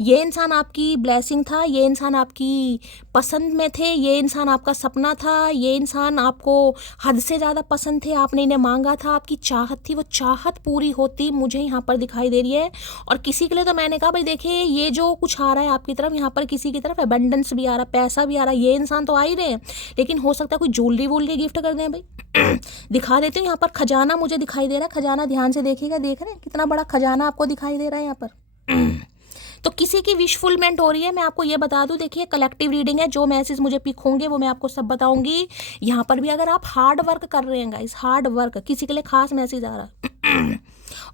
ये इंसान आपकी ब्लेसिंग था, ये इंसान आपकी पसंद में थे, ये इंसान आपका सपना था, ये इंसान आपको हद से ज़्यादा पसंद थे, आपने इन्हें मांगा था, आपकी चाहत थी, वो चाहत पूरी होती मुझे यहाँ पर दिखाई दे रही है। और किसी के लिए तो मैंने कहा भाई देखिए ये जो कुछ आ रहा है आपकी तरफ, यहाँ पर किसी की तरफ एबंडेंस भी आ रहा है, पैसा भी आ रहा है, ये इंसान तो आ ही रहे हैं, लेकिन हो सकता है कोई ज्वेलरी वोलरी गिफ्ट कर दें भाई। दिखा देती हूँ, यहाँ पर खजाना मुझे दिखाई दे रहा है, खजाना ध्यान से देखिएगा, देख रहे हैं कितना बड़ा खजाना आपको दिखाई दे रहा है यहाँ पर। तो किसी की विश फुलमेंट हो रही है, मैं आपको ये बता दूं। देखिए कलेक्टिव रीडिंग है, जो मैसेज मुझे पिक होंगे वो मैं आपको सब बताऊंगी। यहाँ पर भी अगर आप हार्ड वर्क कर रहे हैं गाइस, हार्ड वर्क, किसी के लिए खास मैसेज आ रहा है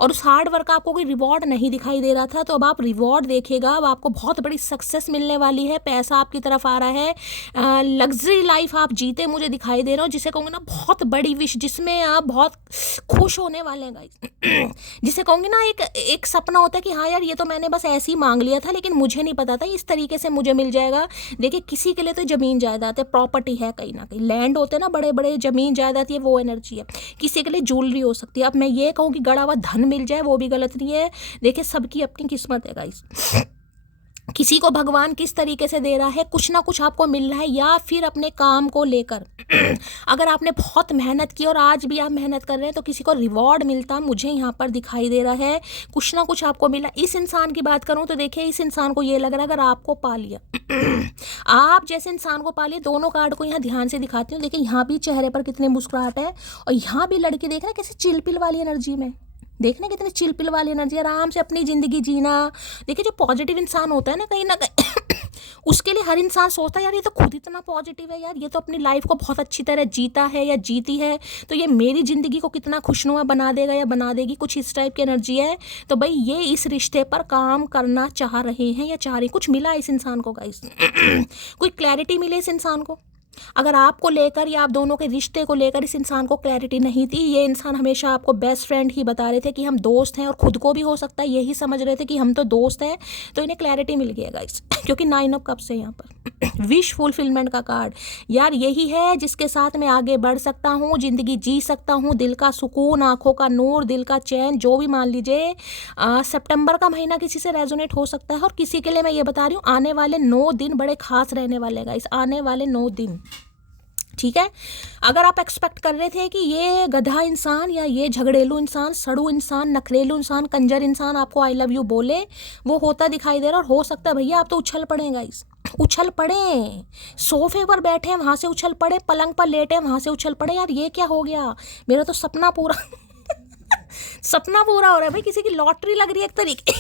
और उस हार्ड वर्क का आपको कोई रिवॉर्ड नहीं दिखाई दे रहा था, तो अब आप रिवॉर्ड देखिएगा, अब आपको बहुत बड़ी सक्सेस मिलने वाली है, पैसा आपकी तरफ आ रहा है, लग्जरी लाइफ आप जीते मुझे दिखाई दे रहा हो, जिसे कहूँगी ना बहुत बड़ी विश, जिसमें आप बहुत खुश होने वाले हैं गाइस। जिसे कहूँगी ना एक सपना होता है कि हाँ यार ये तो मैंने बस ऐसे ही मांग लिया था, लेकिन मुझे नहीं पता था इस तरीके से मुझे मिल जाएगा। देखिए किसी के लिए तो ज़मीन जायदाद है, प्रॉपर्टी है, कहीं ना कहीं लैंड होते हैं ना बड़े बड़े, ज़मीन जायदाद, ये वो एनर्जी है। किसी के लिए ज्वेलरी हो सकती है। अब मैं ये कहूँ कि गड़ा हुआ धन मिल जाए वो भी गलत नहीं है। देखिए सबकी अपनी किस्मत है गाइस, किसी को भगवान किस तरीके से दे रहा है, कुछ ना कुछ आपको मिल रहा है, या फिर अपने काम को लेकर अगर आपने बहुत मेहनत की और आज भी आप मेहनत कर रहे हैं तो किसी को रिवॉर्ड मिलता मुझे यहाँ पर दिखाई दे रहा है, कुछ ना कुछ आपको मिला। इस इंसान की बात करूँ तो देखिए इस इंसान को ये लग रहा है अगर आपको पा लिया आप जैसे इंसान को पा लिया, दोनों कार्ड को यहाँ ध्यान से दिखाती हूँ। देखिए यहाँ भी चेहरे पर कितनी मुस्कुराहट है और यहाँ भी लड़की देख रहे हैं कैसे चिलपिल वाली एनर्जी में, देखने कितनी चिलपिल वाली एनर्जी, आराम से अपनी ज़िंदगी जीना। देखिए जो पॉजिटिव इंसान होता है ना कहीं ना कहीं उसके लिए हर इंसान सोचता है यार ये तो खुद इतना पॉजिटिव है यार, ये तो अपनी लाइफ को बहुत अच्छी तरह जीता है या जीती है, तो ये मेरी ज़िंदगी को कितना खुशनुमा बना देगा या बना देगी, कुछ इस टाइप की एनर्जी है। तो भाई ये इस रिश्ते पर काम करना चाह रहे हैं या चाह रही, कुछ मिला इस इंसान को गाइस कोई क्लैरिटी मिले इस इंसान को। अगर आपको लेकर या आप दोनों के रिश्ते को लेकर इस इंसान को क्लैरिटी नहीं थी, ये इंसान हमेशा आपको बेस्ट फ्रेंड ही बता रहे थे कि हम दोस्त हैं, और खुद को भी हो सकता है यही समझ रहे थे कि हम तो दोस्त हैं, तो इन्हें क्लैरिटी मिल गया गाइस क्योंकि 9 ऑफ कप्स है यहाँ पर विश फुलफिलमेंट का कार्ड। यार यही है जिसके साथ मैं आगे बढ़ सकता हूँ, जिंदगी जी सकता हूँ, दिल का सुकून, आंखों का नूर, दिल का चैन, जो भी मान लीजिए। सितंबर का महीना किसी से रेजोनेट हो सकता है, और किसी के लिए मैं ये बता रही हूँ आने वाले 9 दिन बड़े खास रहने वाले गाइस, आने वाले 9 दिन, ठीक है। अगर आप एक्सपेक्ट कर रहे थे कि ये गधा इंसान या ये झगड़ेलू इंसान, सड़ू इंसान, नखरेलू इंसान, कंजर इंसान आपको आई लव यू बोले, वो होता दिखाई दे रहा, और हो सकता है भैया आप तो उछल पड़े गाइस, उछल पड़े, सोफे पर बैठे हैं वहां से उछल पड़े, पलंग पर लेटे हैं वहां से उछल पड़े। यार ये क्या हो गया, मेरा तो सपना पूरा सपना पूरा हो रहा है भाई, किसी की लॉटरी लग रही है एक तरीके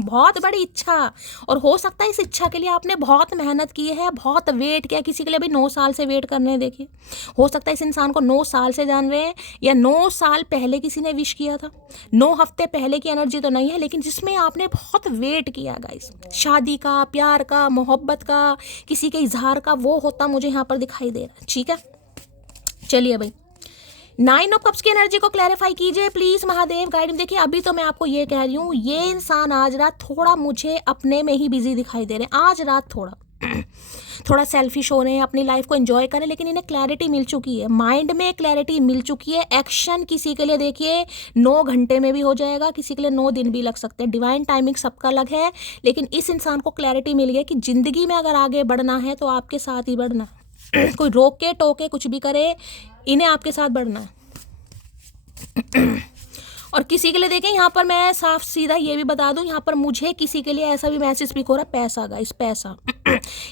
बहुत बड़ी इच्छा, और हो सकता है इस इच्छा के लिए आपने बहुत मेहनत की है, बहुत वेट किया, किसी के लिए भी 9 साल से वेट करने, देखिए हो सकता है इस इंसान को 9 साल से जान रहे हैं, या 9 साल पहले किसी ने विश किया था, 9 हफ्ते पहले की एनर्जी तो नहीं है, लेकिन जिसमें आपने बहुत वेट किया गाइस, शादी का, प्यार का, मोहब्बत का, किसी के इजहार का, वो होता मुझे यहाँ पर दिखाई दे रहा है, ठीक है। चलिए भाई 9 ऑफ कप्स की एनर्जी को क्लैरिफाई कीजिए प्लीज महादेव गाइड। देखिए अभी तो मैं आपको ये कह रही हूँ, ये इंसान आज रात थोड़ा मुझे अपने में ही बिजी दिखाई दे रहे हैं, आज रात थोड़ा सेल्फिश हो रहे हैं, अपनी लाइफ को एंजॉय करें, लेकिन इन्हें क्लैरिटी मिल चुकी है, माइंड में क्लैरिटी मिल चुकी है। एक्शन किसी के लिए देखिए 9 घंटे में भी हो जाएगा, किसी के लिए 9 दिन भी लग सकते हैं, डिवाइन टाइमिंग सबका अलग है, लेकिन इस इंसान को क्लैरिटी मिल गई कि जिंदगी में अगर आगे बढ़ना है तो आपके साथ ही बढ़ना कोई रोके टोके कुछ भी करे, इन्हें आपके साथ बढ़ना है। और किसी के लिए देखें यहाँ पर मैं साफ सीधा ये भी बता दूं, यहाँ पर मुझे किसी के लिए ऐसा भी मैसेज स्पीक हो रहा है, पैसा गाइस, पैसा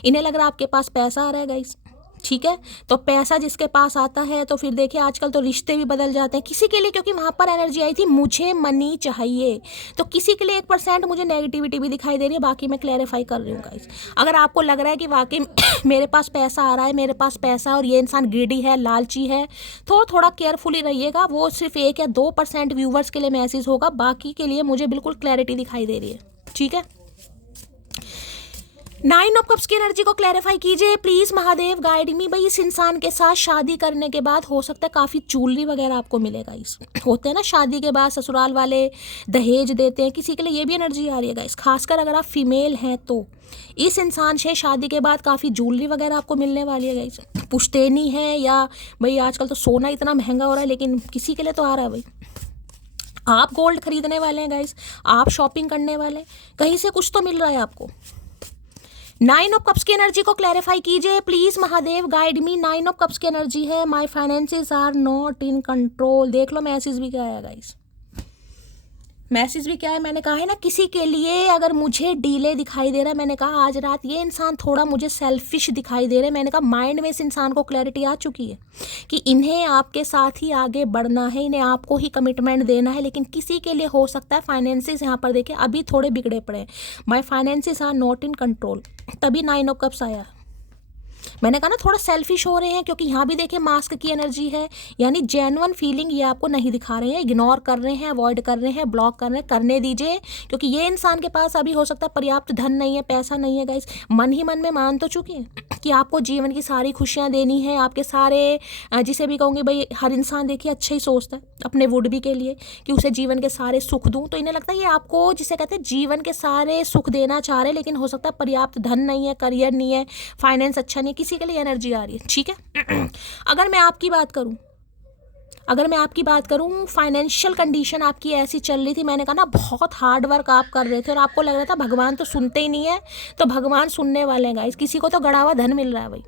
इन्हें लग रहा है आपके पास पैसा आ रहा है गाइस, ठीक है। तो पैसा जिसके पास आता है तो फिर देखिए आजकल तो रिश्ते भी बदल जाते हैं किसी के लिए, क्योंकि वहाँ पर एनर्जी आई थी मुझे मनी चाहिए, तो किसी के लिए 1% मुझे नेगेटिविटी भी दिखाई दे रही है, बाकी मैं क्लैरिफाई कर रही हूँ गाइस। अगर आपको लग रहा है कि वाकई मेरे पास पैसा आ रहा है, मेरे पास पैसा और ये इंसान ग्रीडी है, लालची है, तो थोड़ा केयरफुली रहिएगा, वो सिर्फ 1 या 2% व्यूवर्स के लिए मैसेज होगा, बाकी के लिए मुझे बिल्कुल क्लैरिटी दिखाई दे रही है, ठीक है। 9 ऑफ कप्स की एनर्जी को क्लैरिफाई कीजिए प्लीज महादेव गाइड मी। भाई इस इंसान के साथ शादी करने के बाद हो सकता है काफ़ी ज्वेलरी वगैरह आपको मिलेगा, इस होते हैं ना शादी के बाद ससुराल वाले दहेज देते हैं, किसी के लिए ये भी एनर्जी आ रही है गाइस, खासकर अगर आप फीमेल हैं तो इस इंसान से शादी के बाद काफ़ी ज्वेलरी वगैरह आपको मिलने वाली है गाइस, पुश्तैनी है, या भाई आजकल तो सोना इतना महंगा हो रहा है, लेकिन किसी के लिए तो आ रहा है भाई, आप गोल्ड खरीदने वाले हैं गाइस, आप शॉपिंग करने वाले, कहीं से कुछ तो मिल रहा है आपको। 9 ऑफ कप्स की एनर्जी को क्लैरिफाई कीजिए please Mahadev guide me. 9 of cups की एनर्जी है my finances are not in control. देख लो मैसेज भी क्या है गाइस, मैसेज भी क्या है, मैंने कहा है ना किसी के लिए अगर मुझे डीले दिखाई दे रहा है, मैंने कहा आज रात ये इंसान थोड़ा मुझे सेल्फिश दिखाई दे रहा है, मैंने कहा माइंड में इस इंसान को क्लैरिटी आ चुकी है कि इन्हें आपके साथ ही आगे बढ़ना है, इन्हें आपको ही कमिटमेंट देना है, लेकिन किसी के लिए हो सकता है फाइनेंसेस यहाँ पर देखिए अभी थोड़े बिगड़े पड़े हैं, my finances are not in control, तभी 9 ऑफ कप्स आया। मैंने कहा ना थोड़ा सेल्फिश हो रहे हैं, क्योंकि यहाँ भी देखिए मास्क की एनर्जी है, यानी जेन्युइन फीलिंग ये आपको नहीं दिखा रहे हैं, इग्नोर कर रहे हैं, अवॉइड कर रहे हैं, ब्लॉक कर रहे हैं, करने दीजिए, क्योंकि ये इंसान के पास अभी हो सकता है पर्याप्त धन नहीं है, पैसा नहीं है गाइस, मन ही मन में मान तो चुके हैं कि आपको जीवन की सारी खुशियाँ देनी है, आपके सारे जिसे भी कहूँगी भाई हर इंसान देखिए अच्छा ही सोचता है अपने वुड बी के लिए कि उसे जीवन के सारे सुख दूँ, तो इन्हें लगता है ये आपको जिसे कहते हैं जीवन के सारे सुख देना चाह रहे हैं, लेकिन हो सकता है पर्याप्त धन नहीं है, करियर नहीं है, फाइनेंस अच्छा नहीं है, किसी के लिए एनर्जी आ रही है, ठीक है। अगर मैं आपकी बात करूं फाइनेंशियल कंडीशन आपकी ऐसी चल रही थी, मैंने कहा ना बहुत हार्ड वर्क आप कर रहे थे और आपको लग रहा था भगवान तो सुनते ही नहीं है, तो भगवान सुनने वाले हैं गाइस, किसी को तो गड़ा हुआ धन मिल रहा है भाई,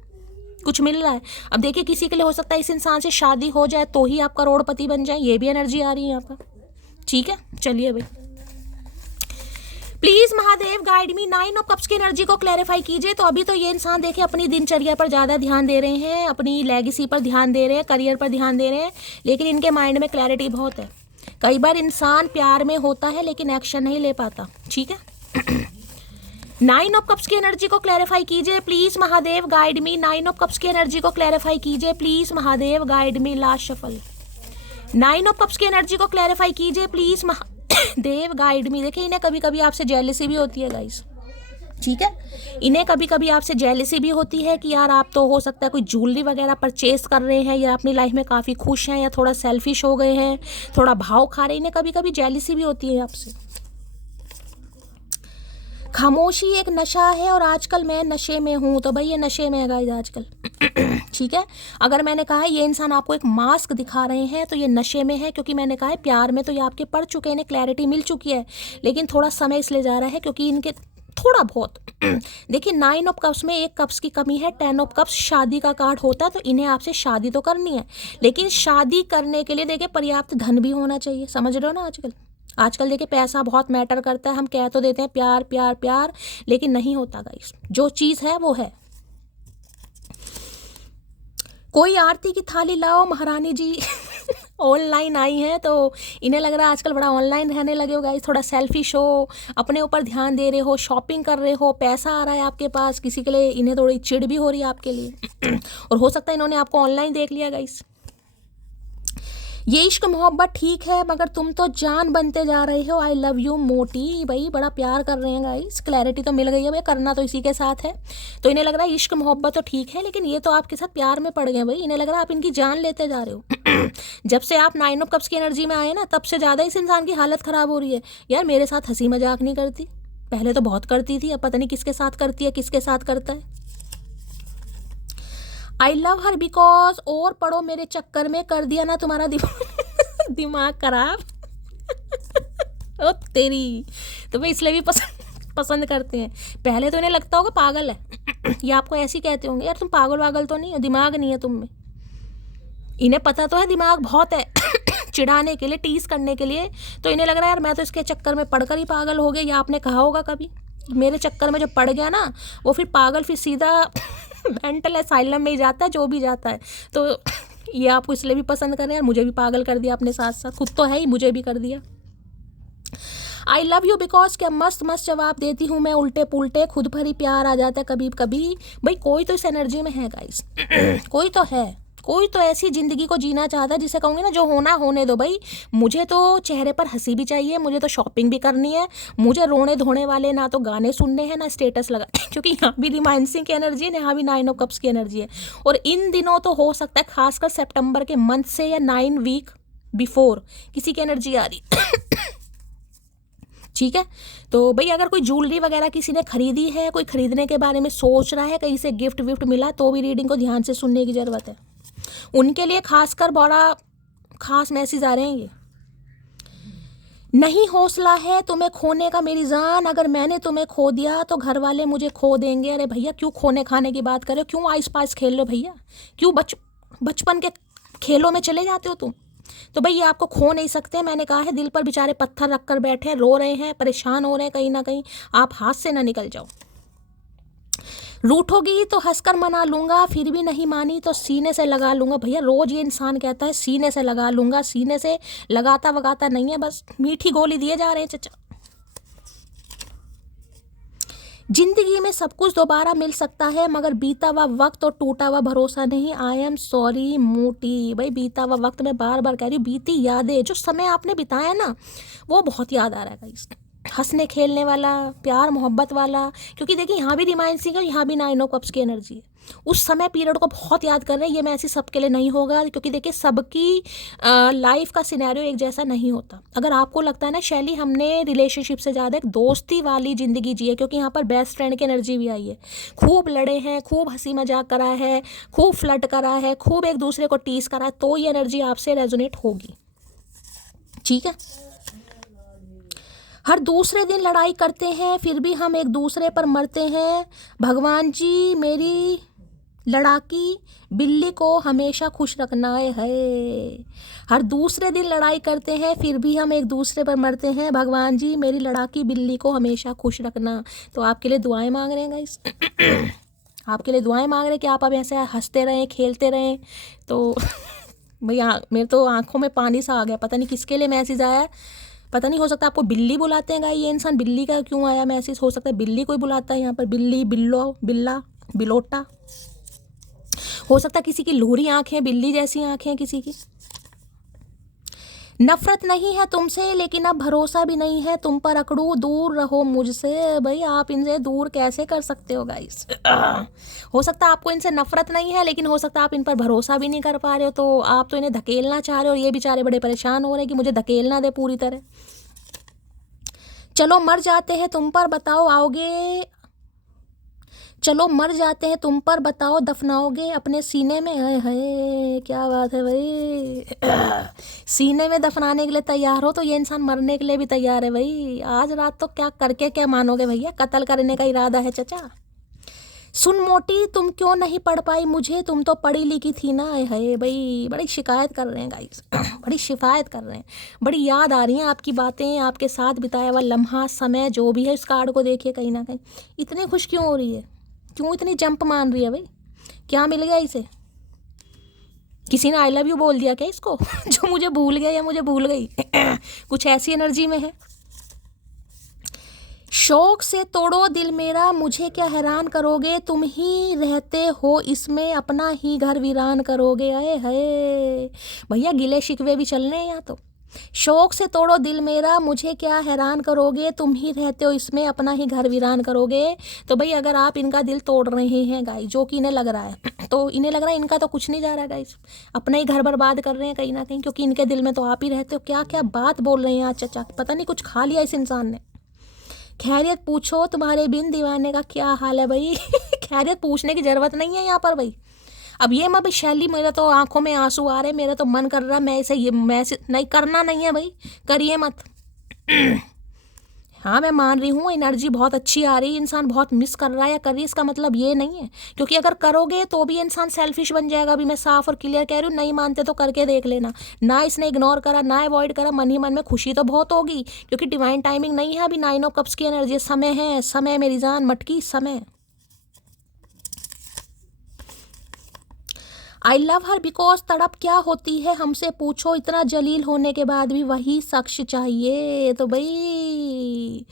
कुछ मिल रहा है। अब देखिए किसी के लिए हो सकता है इस इंसान से शादी हो जाए तो ही आप करोड़पति बन जाए, ये भी एनर्जी आ रही है यहाँ पर, ठीक है। चलिए भाई please Mahadev guide me. 9 of cups की एनर्जी को क्लैरिफाई कीजिए। तो अभी तो ये इंसान देखिए अपनी दिनचर्या पर ज़्यादा ध्यान दे रहे हैं, अपनी लेगेसी पर ध्यान दे रहे हैं, करियर पर ध्यान दे रहे हैं, लेकिन इनके माइंड में क्लैरिटी बहुत है। कई बार इंसान प्यार में होता है लेकिन एक्शन नहीं ले पाता, ठीक है। 9 ऑफ कप्स की एनर्जी को क्लैरिफाई कीजिए please Mahadev guide me. 9 of cups की एनर्जी को क्लैरिफाई कीजिए please Mahadev guide me. Last shuffle 9 of cups की एनर्जी को क्लैरिफाई कीजिए प्लीज देव गाइड मी। देखिए इन्हें कभी कभी आपसे जेलसी भी होती है गाइस, ठीक है। इन्हें कभी कभी आपसे जेलसी भी होती है कि यार आप तो हो सकता है कोई ज्वेलरी वगैरह परचेस कर रहे हैं या अपनी लाइफ में काफ़ी खुश हैं या थोड़ा सेल्फिश हो गए हैं, थोड़ा भाव खा रहे हैं, इन्हें कभी कभी जेलसी भी होती है आपसे। खामोशी एक नशा है और आजकल मैं नशे में हूँ, तो भाई ये नशे में है गाइस आजकल। ठीक है। अगर मैंने कहा है ये इंसान आपको एक मास्क दिखा रहे हैं तो ये नशे में है, क्योंकि मैंने कहा है प्यार में तो ये आपके पड़ चुके हैं, इन्हें क्लैरिटी मिल चुकी है, लेकिन थोड़ा समय इसलिए जा रहा है क्योंकि इनके थोड़ा बहुत देखिए 9 ऑफ कप्स में एक कप्स की कमी है, 10 ऑफ कप्स शादी का कार्ड होता है, तो इन्हें आपसे शादी तो करनी है, लेकिन शादी करने के लिए देखिए पर्याप्त धन भी होना चाहिए। समझ रहे हो ना, आजकल देखिए पैसा बहुत मैटर करता है। हम कह तो देते हैं प्यार प्यार प्यार, लेकिन नहीं होता गाइस, जो चीज़ है वो है। कोई आरती की थाली लाओ महारानी जी। ऑनलाइन आई हैं तो इन्हें लग रहा है आजकल बड़ा ऑनलाइन रहने लगे हो गाइस, थोड़ा सेल्फिश हो, अपने ऊपर ध्यान दे रहे हो, शॉपिंग कर रहे हो, पैसा आ रहा है आपके पास किसी के लिए, इन्हें थोड़ी चिढ़ भी हो रही है आपके लिए। और हो सकता है इन्होंने आपको ऑनलाइन देख लिया गाइस। ये इश्क मोहब्बत ठीक है मगर तुम तो जान बनते जा रहे हो, आई लव यू मोटी। भाई बड़ा प्यार कर रहे हैं गाइस, क्लैरिटी तो मिल गई है, भाई करना तो इसी के साथ है। तो इन्हें लग रहा है इश्क मोहब्बत तो ठीक है, लेकिन ये तो आपके साथ प्यार में पड़ गए भाई, इन्हें लग रहा है आप इनकी जान लेते जा रहे हो। जब से आप 9 ऑफ कप्स की एनर्जी में आए ना, तब से ज़्यादा इस इंसान की हालत ख़राब हो रही है। यार मेरे साथ हंसी मजाक नहीं करती, पहले तो बहुत करती थी, अब पता नहीं किसके साथ करती है, किसके साथ करता है। आई लव हर बिकॉज, और पढ़ो मेरे चक्कर में कर दिया ना तुम्हारा दिमाग खराब। ओ तेरी, तो भाई इसलिए भी पसंद करते हैं। पहले तो इन्हें लगता होगा पागल है, ये आपको ऐसे ही कहते होंगे यार तुम पागल वागल तो नहीं हो, दिमाग नहीं है तुम में। इन्हें पता तो है दिमाग बहुत है, चिढ़ाने के लिए, टीज करने के लिए। तो इन्हें लग रहा है यार मैं तो इसके चक्कर में पढ़कर ही पागल हो गया, या आपने कहा होगा कभी मेरे चक्कर में जो पड़ गया ना वो फिर पागल, फिर सीधा मेंटल असाइलम में ही जाता है, जो भी जाता है। तो ये आपको इसलिए भी पसंद कर रहे हैं, मुझे भी पागल कर दिया अपने साथ साथ, खुद तो है ही, मुझे भी कर दिया। आई लव यू बिकॉज क्या मस्त मस्त जवाब देती हूँ मैं, उल्टे पुल्टे, खुद पर ही प्यार आ जाता है कभी कभी। भाई कोई तो इस एनर्जी में है गाइस, कोई तो है, कोई तो ऐसी ज़िंदगी को जीना चाहता है जिसे कहूँगी ना जो होना होने दो भाई। मुझे तो चेहरे पर हंसी भी चाहिए, मुझे तो शॉपिंग भी करनी है, मुझे रोने धोने वाले ना तो गाने सुनने हैं ना स्टेटस लगा, क्योंकि यहाँ भी रिमाइन सिंह की एनर्जी है, यहाँ भी 9 ऑफ कप्स की एनर्जी है। और इन दिनों तो हो सकता है खासकर सितंबर के मंथ से या 9 वीक बिफोर किसी की एनर्जी आ रही। ठीक है। तो भाई अगर कोई ज्वेलरी वगैरह किसी ने खरीदी है, कोई खरीदने के बारे में सोच रहा है, कहीं से गिफ्ट विफ्ट मिला, तो भी रीडिंग को ध्यान से सुनने की ज़रूरत है। उनके लिए खासकर बड़ा खास मैसेज आ रहे हैं ये। नहीं हौसला है तुम्हें खोने का मेरी जान, अगर मैंने तुम्हें खो दिया तो घर वाले मुझे खो देंगे। अरे भैया क्यों खोने खाने की बात कर रहे हो, क्यों आइस पास खेल रहे हो भैया, क्यों बचपन के खेलों में चले जाते हो तुम। तो भाई ये आपको खो नहीं सकते। मैंने कहा है दिल पर बेचारे पत्थर रख कर बैठे, रो रहे हैं, परेशान हो रहे हैं, कहीं ना कहीं आप हाथ से ना निकल जाओ। रूठोगी तो हंसकर मना लूंगा, फिर भी नहीं मानी तो सीने से लगा लूंगा। भैया रोज ये इंसान कहता है सीने से लगा लूंगा, सीने से लगाता वगाता नहीं है, बस मीठी गोली दिए जा रहे हैं चचा। जिंदगी में सब कुछ दोबारा मिल सकता है मगर बीता हुआ वक्त और टूटा हुआ भरोसा नहीं। आई एम सॉरी मोटी। भाई बीता हुआ वक्त, मैं बार बार कह रही हूँ, बीती यादें, जो समय आपने बिताया ना वो बहुत याद आ रहा है गाइस, हंसने खेलने वाला, प्यार मोहब्बत वाला। क्योंकि देखिए यहाँ भी रिमाइंड सिंह है, यहाँ भी 9 ऑफ कप्स की एनर्जी है। उस समय पीरियड को बहुत याद कर रहे हैं। ये मैं ऐसी सबके लिए नहीं होगा, क्योंकि देखिए सबकी लाइफ का सिनेरियो एक जैसा नहीं होता। अगर आपको लगता है ना शैली हमने रिलेशनशिप से ज़्यादा एक दोस्ती वाली ज़िंदगी जी है, क्योंकि यहाँ पर बेस्ट फ्रेंड की एनर्जी भी आई है, खूब लड़े हैं, खूब हंसी मजाक करा है, खूब फ्लर्ट करा है, खूब एक दूसरे को टीस करा है, तो ये एनर्जी आपसे रेजोनेट होगी। ठीक है। हर दूसरे दिन लड़ाई करते हैं फिर भी हम एक दूसरे पर मरते हैं। भगवान जी मेरी लड़ाकी बिल्ली को हमेशा खुश रखना है। हर दूसरे दिन लड़ाई करते हैं फिर भी हम एक दूसरे पर मरते हैं। भगवान जी मेरी लड़ाकी बिल्ली को हमेशा खुश रखना। तो आपके लिए दुआएं मांग रहे हैं गाइस। आपके लिए दुआएं मांग रहे हैं कि आप अब ऐसे हंसते रहें, खेलते रहें। तो भैया मेरे तो आंखों में पानी सा आ गया, पता नहीं किसके लिए मैसेज आया, पता नहीं, हो सकता है आपको बिल्ली बुलाते हैं गाइस। ये इंसान बिल्ली का क्यों आया मैसेज, हो सकता है बिल्ली कोई बुलाता है यहाँ पर, बिल्ली, बिल्लो, बिल्ला, बिलोटा। हो सकता है किसी की लोहरी आंखें, बिल्ली जैसी आंखें हैं किसी की। नफरत नहीं है तुमसे लेकिन अब भरोसा भी नहीं है तुम पर अकड़ू, दूर रहो मुझसे। भाई आप इनसे दूर कैसे कर सकते हो गाइस? हो सकता है आपको इनसे नफरत नहीं है, लेकिन हो सकता है आप इन पर भरोसा भी नहीं कर पा रहे हो, तो आप तो इन्हें धकेलना चाह रहे हो और ये बेचारे बड़े परेशान हो रहे हैं कि मुझे धकेलना दे पूरी तरह। चलो मर जाते हैं तुम पर, बताओ आओगे? चलो मर जाते हैं तुम पर, बताओ दफनाओगे अपने सीने में? हाय हाय क्या बात है भाई। सीने में दफनाने के लिए तैयार हो तो ये इंसान मरने के लिए भी तैयार है भाई। आज रात तो क्या करके क्या मानोगे भैया, कत्ल करने का इरादा है चचा। सुन मोटी तुम क्यों नहीं पढ़ पाई मुझे, तुम तो पढ़ी लिखी थी ना। है भाई बड़ी शिकायत कर रहे हैं गाइस। बड़ी शिकायत कर रहे हैं, बड़ी याद आ रही हैं आपकी बातें, आपके साथ बिताया हुआ लम्हा समय जो भी है। इस कार्ड को देखिए कहीं ना कहीं इतनी खुश क्यों हो रही है, क्यों इतनी जंप मान रही है भाई? क्या मिल गया इसे? किसी ने आई लव यू बोल दिया क्या इसको? जो मुझे भूल गया या मुझे भूल गई। कुछ ऐसी एनर्जी में है। शौक से तोड़ो दिल मेरा, मुझे क्या हैरान करोगे, तुम ही रहते हो इसमें अपना ही घर वीरान करोगे। अरे है भैया गिले शिकवे भी चल रहे हैं यहाँ तो। शौक से तोड़ो दिल मेरा, मुझे क्या हैरान करोगे, तुम ही रहते हो इसमें अपना ही घर वीरान करोगे। तो भाई अगर आप इनका दिल तोड़ रहे हैं गाइस, जो कि इन्हें लग रहा है, तो इन्हें लग रहा है इनका तो कुछ नहीं जा रहा गाइस, अपना ही घर बर्बाद कर रहे हैं कहीं ना कहीं, क्योंकि इनके दिल में तो आप ही रहते हो। क्या क्या बात बोल रहे हैं आज चचा, पता नहीं कुछ खा लिया इस इंसान ने। खैरियत पूछो तुम्हारे बिन दीवाने का क्या हाल है भाई। खैरियत पूछने की ज़रूरत नहीं है यहाँ पर भाई। अब ये मैं भाई शैली, मेरा तो आंखों में आंसू आ रहे, मेरा तो मन कर रहा मैं इसे ये मैं नहीं करना नहीं है भाई, करिए मत। हाँ मैं मान रही हूँ एनर्जी बहुत अच्छी आ रही है, इंसान बहुत मिस कर रहा है या कर रही है, इसका मतलब ये नहीं है, क्योंकि अगर करोगे तो भी इंसान सेल्फिश बन जाएगा। अभी मैं साफ और क्लियर कह रही हूँ, नहीं मानते तो करके देख लेना। ना इसने इग्नोर करा ना अवॉइड करा, मन ही मन में खुशी तो बहुत होगी, क्योंकि डिवाइन टाइमिंग नहीं है अभी। 9 ऑफ कप्स की एनर्जी, समय है, समय मेरी जान मटकी, समय। आई लव हर बिकॉज तड़प क्या होती है हमसे पूछो, इतना जलील होने के बाद भी वही शख्स चाहिए। तो भाई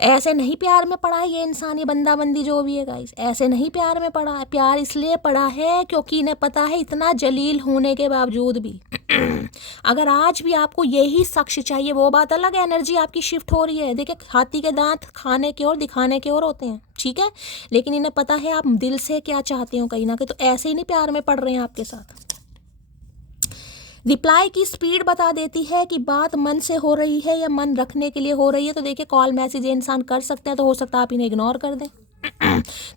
ऐसे नहीं प्यार में पड़ा है ये इंसान, ये बंदा बंदी जो भी है गाइस, ऐसे नहीं प्यार में पड़ा है। प्यार इसलिए पड़ा है क्योंकि इन्हें पता है इतना जलील होने के बावजूद भी अगर आज भी आपको यही शख्स चाहिए, वो बात अलग है, एनर्जी आपकी शिफ्ट हो रही है। देखिए हाथी के दांत खाने की ओर दिखाने की ओर होते हैं, ठीक है, लेकिन इन्हें पता है आप दिल से क्या चाहते हो कहीं ना कहीं, तो ऐसे ही नहीं प्यार में पड़ रहे हैं आपके साथ। रिप्लाई की स्पीड बता देती है कि बात मन से हो रही है या मन रखने के लिए हो रही है। तो देखिए कॉल मैसेज ये इंसान कर सकते हैं, तो हो सकता है आप इन्हें इग्नोर कर दें।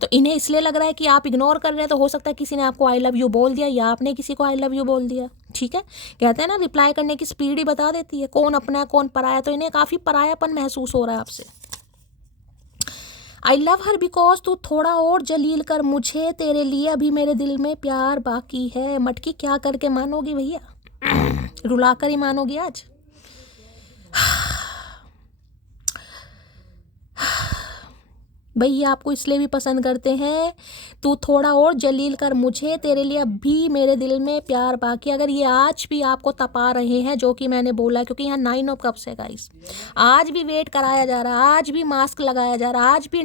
तो इन्हें इसलिए लग रहा है कि आप इग्नोर कर रहे हैं, तो हो सकता है किसी ने आपको आई लव यू बोल दिया या आपने किसी को आई लव यू बोल दिया, ठीक है। कहते हैं ना रिप्लाई करने की स्पीड ही बता देती है कौन अपना है कौन पराया, तो इन्हें काफ़ी परायापन महसूस हो रहा है आपसे। आई लव हर बिकॉज तू थोड़ा और जलील कर मुझे, तेरे लिए अभी मेरे दिल में प्यार बाकी है। मटकी क्या करके मानोगी भैया, रुला कर ही मानोगी आज। भैया आपको इसलिए भी पसंद करते हैं, तू थोड़ा और जलील कर मुझे, तेरे लिए अब भी मेरे दिल में प्यार बाकी। अगर ये आज भी आपको तपा रहे हैं, जो कि मैंने बोला, क्योंकि यहाँ 9 ऑफ कप्स है गाइस, आज भी वेट कराया जा रहा है, आज भी मास्क लगाया जा रहा है, आज भी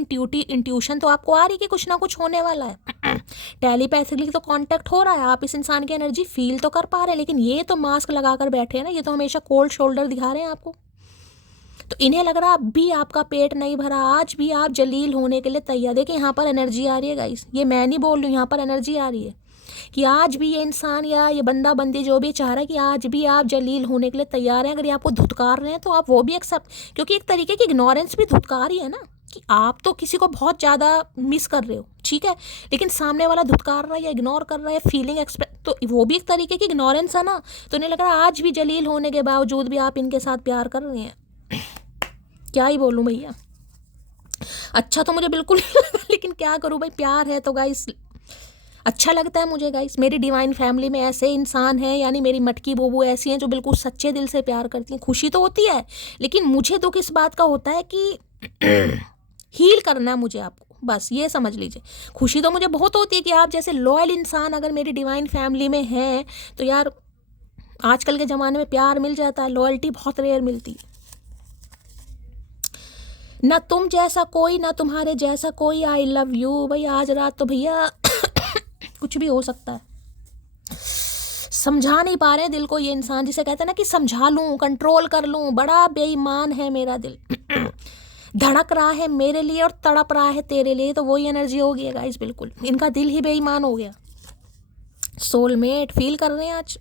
इंट्यूशन तो आपको आ रही कि कुछ ना कुछ होने वाला है। टेलीपैथिकली तो कांटेक्ट हो रहा है, आप इस इंसान की एनर्जी फील तो कर पा रहे हैं, लेकिन ये तो मास्क लगा कर बैठे हैं ना, ये तो हमेशा कोल्ड शोल्डर दिखा रहे हैं आपको। तो इन्हें लग रहा है अब भी आपका पेट नहीं भरा, आज भी आप जलील होने के लिए तैयार। देखिए यहाँ पर एनर्जी आ रही है गाइस, ये मैं नहीं बोल रही हूँ, यहाँ पर एनर्जी आ रही है कि आज भी ये इंसान या ये बंदा बंदी जो भी चाह रहा है कि आज भी आप जलील होने के लिए तैयार हैं। अगर ये आपको धुतकार रहे हैं तो आप वो भी एक्सेप्ट, क्योंकि एक तरीके की इग्नोरेंस भी धुतकार ही है ना, कि आप तो किसी को बहुत ज़्यादा मिस कर रहे हो, ठीक है, लेकिन सामने वाला धुतकार रहा है या इग्नोर कर रहा है, फीलिंग एक्सप्रेस, तो वो भी एक तरीके की इग्नोरेंस है ना। तो नहीं लग रहा आज भी जलील होने के बावजूद भी आप इनके साथ प्यार कर रहे हैं। क्या ही बोलूँ भैया, अच्छा तो मुझे बिल्कुल नहीं लगा, लेकिन क्या करूँ भाई, प्यार है तो गाइस अच्छा लगता है मुझे गाइस। मेरी डिवाइन फैमिली में ऐसे इंसान हैं, यानी मेरी मटकी बोबू ऐसी हैं जो बिल्कुल सच्चे दिल से प्यार करती हैं। खुशी तो होती है, लेकिन मुझे दुख इस बात का होता है कि हील करना है मुझे आपको, बस ये समझ लीजिए। खुशी तो मुझे बहुत होती है कि आप जैसे लॉयल इंसान अगर मेरी डिवाइन फैमिली में हैं, तो यार आजकल के ज़माने में प्यार मिल जाता है, लॉयल्टी बहुत रेयर मिलती है। ना तुम जैसा कोई ना तुम्हारे जैसा कोई, आई लव यू। भाई आज रात तो भैया कुछ भी हो सकता है, समझा नहीं पा रहे हैं दिल को ये इंसान, जिसे कहते हैं ना कि समझा लूं, कंट्रोल कर लूं। बड़ा बेईमान है मेरा दिल। धड़क रहा है मेरे लिए और तड़प रहा है तेरे लिए, तो वही एनर्जी हो गई है गाइस। बिल्कुल इनका दिल ही बेईमान हो गया। सोलमेट फील कर रहे हैं आज।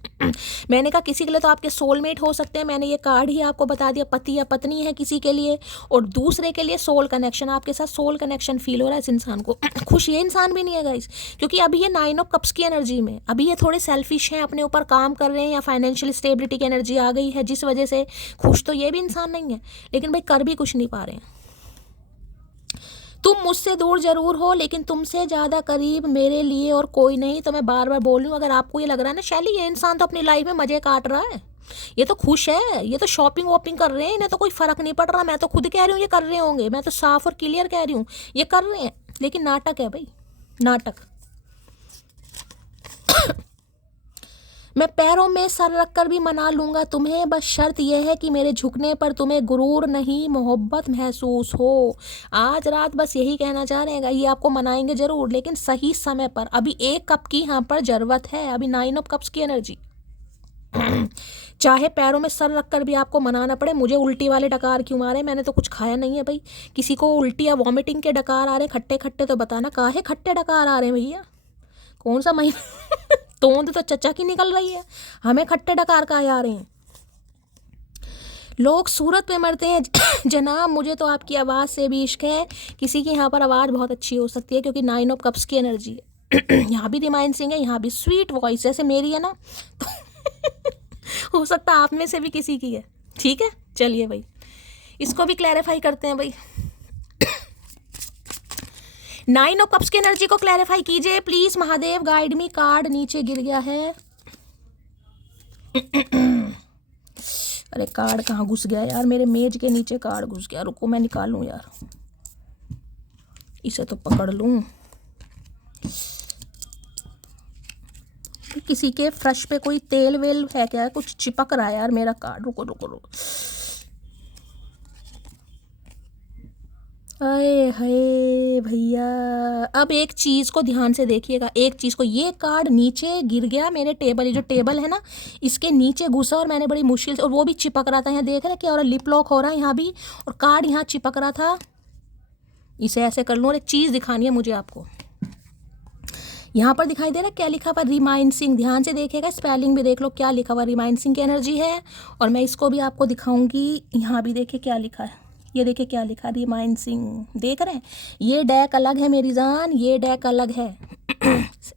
मैंने कहा किसी के लिए तो आपके सोलमेट हो सकते हैं, मैंने ये कार्ड ही आपको बता दिया। पति या पत्नी है किसी के लिए, और दूसरे के लिए सोल कनेक्शन, आपके साथ सोल कनेक्शन फील हो रहा है इस इंसान को। खुश ये इंसान भी नहीं है गाइस, क्योंकि अभी ये 9 ऑफ कप्स की एनर्जी में, अभी ये थोड़े सेल्फिश हैं, अपने ऊपर काम कर रहे हैं, या फाइनेंशियल स्टेबिलिटी की एनर्जी आ गई है, जिस वजह से खुश तो ये भी इंसान नहीं है, लेकिन भाई कर भी कुछ नहीं पा रहे हैं। तुम मुझसे दूर जरूर हो, लेकिन तुमसे ज़्यादा करीब मेरे लिए और कोई नहीं। तो मैं बार बार बोल रही हूँ, अगर आपको ये लग रहा है ना शैली ये इंसान तो अपनी लाइफ में मज़े काट रहा है, ये तो खुश है, ये तो शॉपिंग वॉपिंग कर रहे हैं, इन्हें तो कोई फ़र्क नहीं पड़ रहा, मैं तो खुद कह रही हूँ ये कर रहे होंगे, मैं तो साफ और क्लियर कह रही हूँ ये कर रहे हैं, लेकिन नाटक है भाई, नाटक। मैं पैरों में सर रख कर भी मना लूँगा तुम्हें, बस शर्त यह है कि मेरे झुकने पर तुम्हें गुरूर नहीं मोहब्बत महसूस हो। आज रात बस यही कहना चाह रहे हैं, ये आपको मनाएंगे ज़रूर, लेकिन सही समय पर। अभी 1 कप की यहाँ पर ज़रूरत है, अभी 9 ऑफ कप्स की एनर्जी। चाहे पैरों में सर रख कर भी आपको मनाना पड़े। मुझे उल्टी वाले डकार क्यों मारे, मैंने तो कुछ खाया नहीं है भाई। किसी को उल्टी या वॉमिटिंग के डकार आ रहे खट्टे खट्टे, तो बताना काहे खट्टे डकार आ रहे हैं भैया, कौन सा महीना। तोंद तो चचा की निकल रही है, हमें खट्टे डकार का आ रहे हैं। लोग सूरत में मरते हैं जनाब, मुझे तो आपकी आवाज़ से भी इश्क है। किसी की यहाँ पर आवाज़ बहुत अच्छी हो सकती है, क्योंकि 9 ऑफ कप्स की एनर्जी है। यहाँ भी रिमाइन सिंह है, यहाँ भी स्वीट वॉइस जैसे मेरी है ना, तो हो सकता है आप में से भी किसी की है। ठीक है, चलिए भाई इसको भी क्लैरिफाई करते हैं भाई। 9 ऑफ कप्स की एनर्जी को क्लैरिफाई कीजिए please Mahadev, guide me. Card नीचे गिर गया है। अरे कार्ड कहाँ घुस गया यार, मेरे मेज के नीचे कार्ड घुस गया, रुको मैं निकालूं यार, इसे तो पकड़ लूं। किसी के फ्रश पे कोई तेल वेल है क्या, कुछ चिपक रहा है यार मेरा कार्ड, रुको रुको रुको। अरे हाय भैया, अब एक चीज़ को ध्यान से देखिएगा, एक चीज़ को, ये कार्ड नीचे गिर गया मेरे टेबल, ये जो टेबल है ना इसके नीचे घुसा, और मैंने बड़ी मुश्किल से, और वो भी चिपक रहा था, यहाँ देख रहे हैं क्या हो रहा है, लिप लॉक हो रहा है यहाँ भी, और कार्ड यहाँ चिपक रहा था। इसे ऐसे कर लूँ, और एक चीज़ दिखानी है मुझे आपको। यहाँ पर दिखाई दे रहा है क्या लिखा हुआ, रिमाइन सिंह। ध्यान से देखिएगा, स्पेलिंग भी देख लो क्या लिखा हुआ, रिमाइन सिंह की एनर्जी है। और मैं इसको भी आपको दिखाऊंगी, यहाँ भी देखिए क्या लिखा है, ये देखिए क्या लिखा, रिमाइन सिंह, देख रहे हैं। ये डेक अलग है मेरी जान, ये डेक अलग है।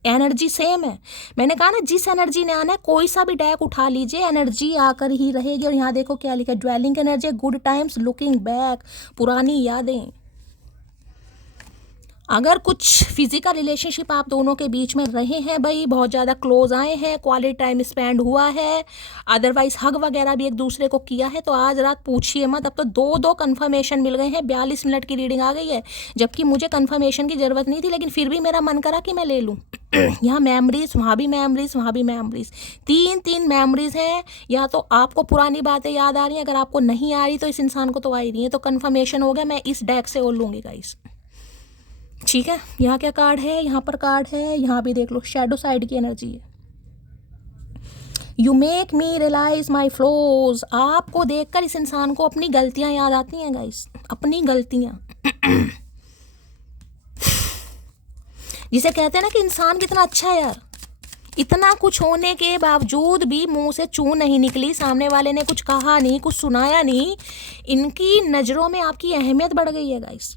एनर्जी सेम है। मैंने कहा ना जिस एनर्जी ने आना है कोई सा भी डेक उठा लीजिए, एनर्जी आकर ही रहेगी। और यहाँ देखो क्या लिखा है, dwelling energy, good times, looking back, पुरानी यादें। अगर कुछ फिजिकल रिलेशनशिप आप दोनों के बीच में रहे हैं भाई, बहुत ज़्यादा क्लोज आए हैं, क्वालिटी टाइम स्पेंड हुआ है, अदरवाइज हग वगैरह भी एक दूसरे को किया है, तो आज रात पूछिए मत। अब तो 2 कन्फर्मेशन मिल गए हैं, 42 मिनट की रीडिंग आ गई है, जबकि मुझे कन्फर्मेशन की ज़रूरत नहीं थी, लेकिन फिर भी मेरा मन करा कि मैं ले लूँ। यहाँ मेमोरीज, वहाँ भी मेमोरीज, वहाँ भी मेमोरीज, 3 मेमोरीज हैं। या तो आपको पुरानी बातें याद आ रही हैं, अगर आपको नहीं आ रही तो इस इंसान को तो आ ही रही है, तो कन्फर्मेशन हो गया। मैं इस डेक से और लूँगी गाइस, ठीक है। यहाँ क्या कार्ड है, यहाँ पर कार्ड है, यहाँ भी देख लो, शैडो साइड की एनर्जी है। You make me realise my flaws. आपको देखकर इस इंसान को अपनी गलतियां याद आती हैं गाइस, अपनी गलतियां। जिसे कहते हैं ना कि इंसान कितना अच्छा है यार, इतना कुछ होने के बावजूद भी मुंह से चू नहीं निकली, सामने वाले ने कुछ कहा नहीं, कुछ सुनाया नहीं, इनकी नज़रों में आपकी अहमियत बढ़ गई है गाइस।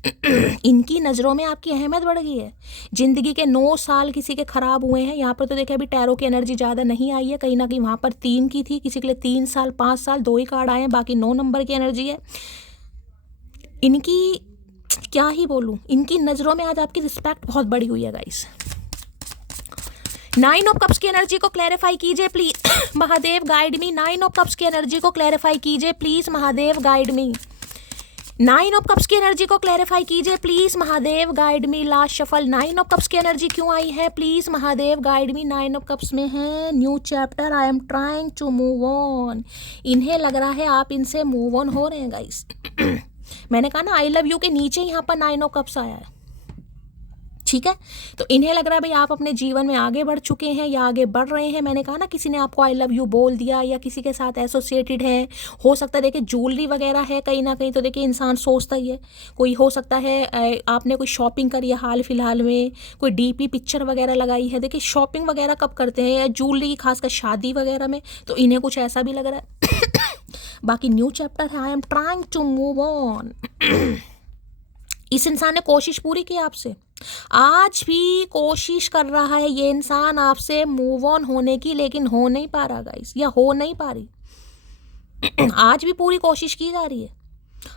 इनकी नज़रों में आपकी अहमियत बढ़ गई है। ज़िंदगी के 9 साल किसी के ख़राब हुए हैं। यहाँ पर तो देखिए अभी टैरो की एनर्जी ज़्यादा नहीं आई है, कहीं ना कहीं वहाँ पर 3 की थी, किसी के लिए 3 साल 5 साल 2 ही कार्ड आए हैं, बाकी 9 नंबर की एनर्जी है। इनकी क्या ही बोलूँ, इनकी नज़रों में आज आपकी रिस्पेक्ट बहुत बड़ी हुई है गाइस। 9 ऑफ कप्स की एनर्जी को क्लैरिफाई कीजिए please Mahadev, guide me. 9 of cups की एनर्जी को क्लैरिफाई कीजिए please Mahadev, guide me. 9 of cups की एनर्जी को क्लैरिफाई कीजिए please Mahadev, guide me. Last shuffle. 9 of cups की एनर्जी क्यों आई है please Mahadev, guide me. 9 of cups में है new chapter, I am trying to move on. इन्हें लग रहा है आप इनसे मूव ऑन हो रहे हैं गाइस। मैंने कहा ना आई लव यू के नीचे यहाँ पर 9 ऑफ कप्स आया है, ठीक है। तो इन्हें लग रहा है भाई आप अपने जीवन में आगे बढ़ चुके हैं या आगे बढ़ रहे हैं। मैंने कहा ना किसी ने आपको आई लव यू बोल दिया या किसी के साथ एसोसिएटेड है, हो सकता है देखिए ज्वेलरी वगैरह है कहीं ना कहीं, तो देखिए इंसान सोचता ही है। कोई हो सकता है आपने कोई शॉपिंग करी है हाल फिलहाल में, कोई डीपी पिक्चर वगैरह लगाई है। देखिए शॉपिंग वगैरह कब करते हैं, या ज्वेलरी खासकर शादी वगैरह में, तो इन्हें कुछ ऐसा भी लग रहा है। बाकी न्यू चैप्टर है, I am trying to move on. इस इंसान ने कोशिश पूरी की आपसे, आज भी कोशिश कर रहा है ये इंसान आपसे मूव ऑन होने की, लेकिन हो नहीं पा रहा गाइस, या हो नहीं पा रही। आज भी पूरी कोशिश की जा रही है।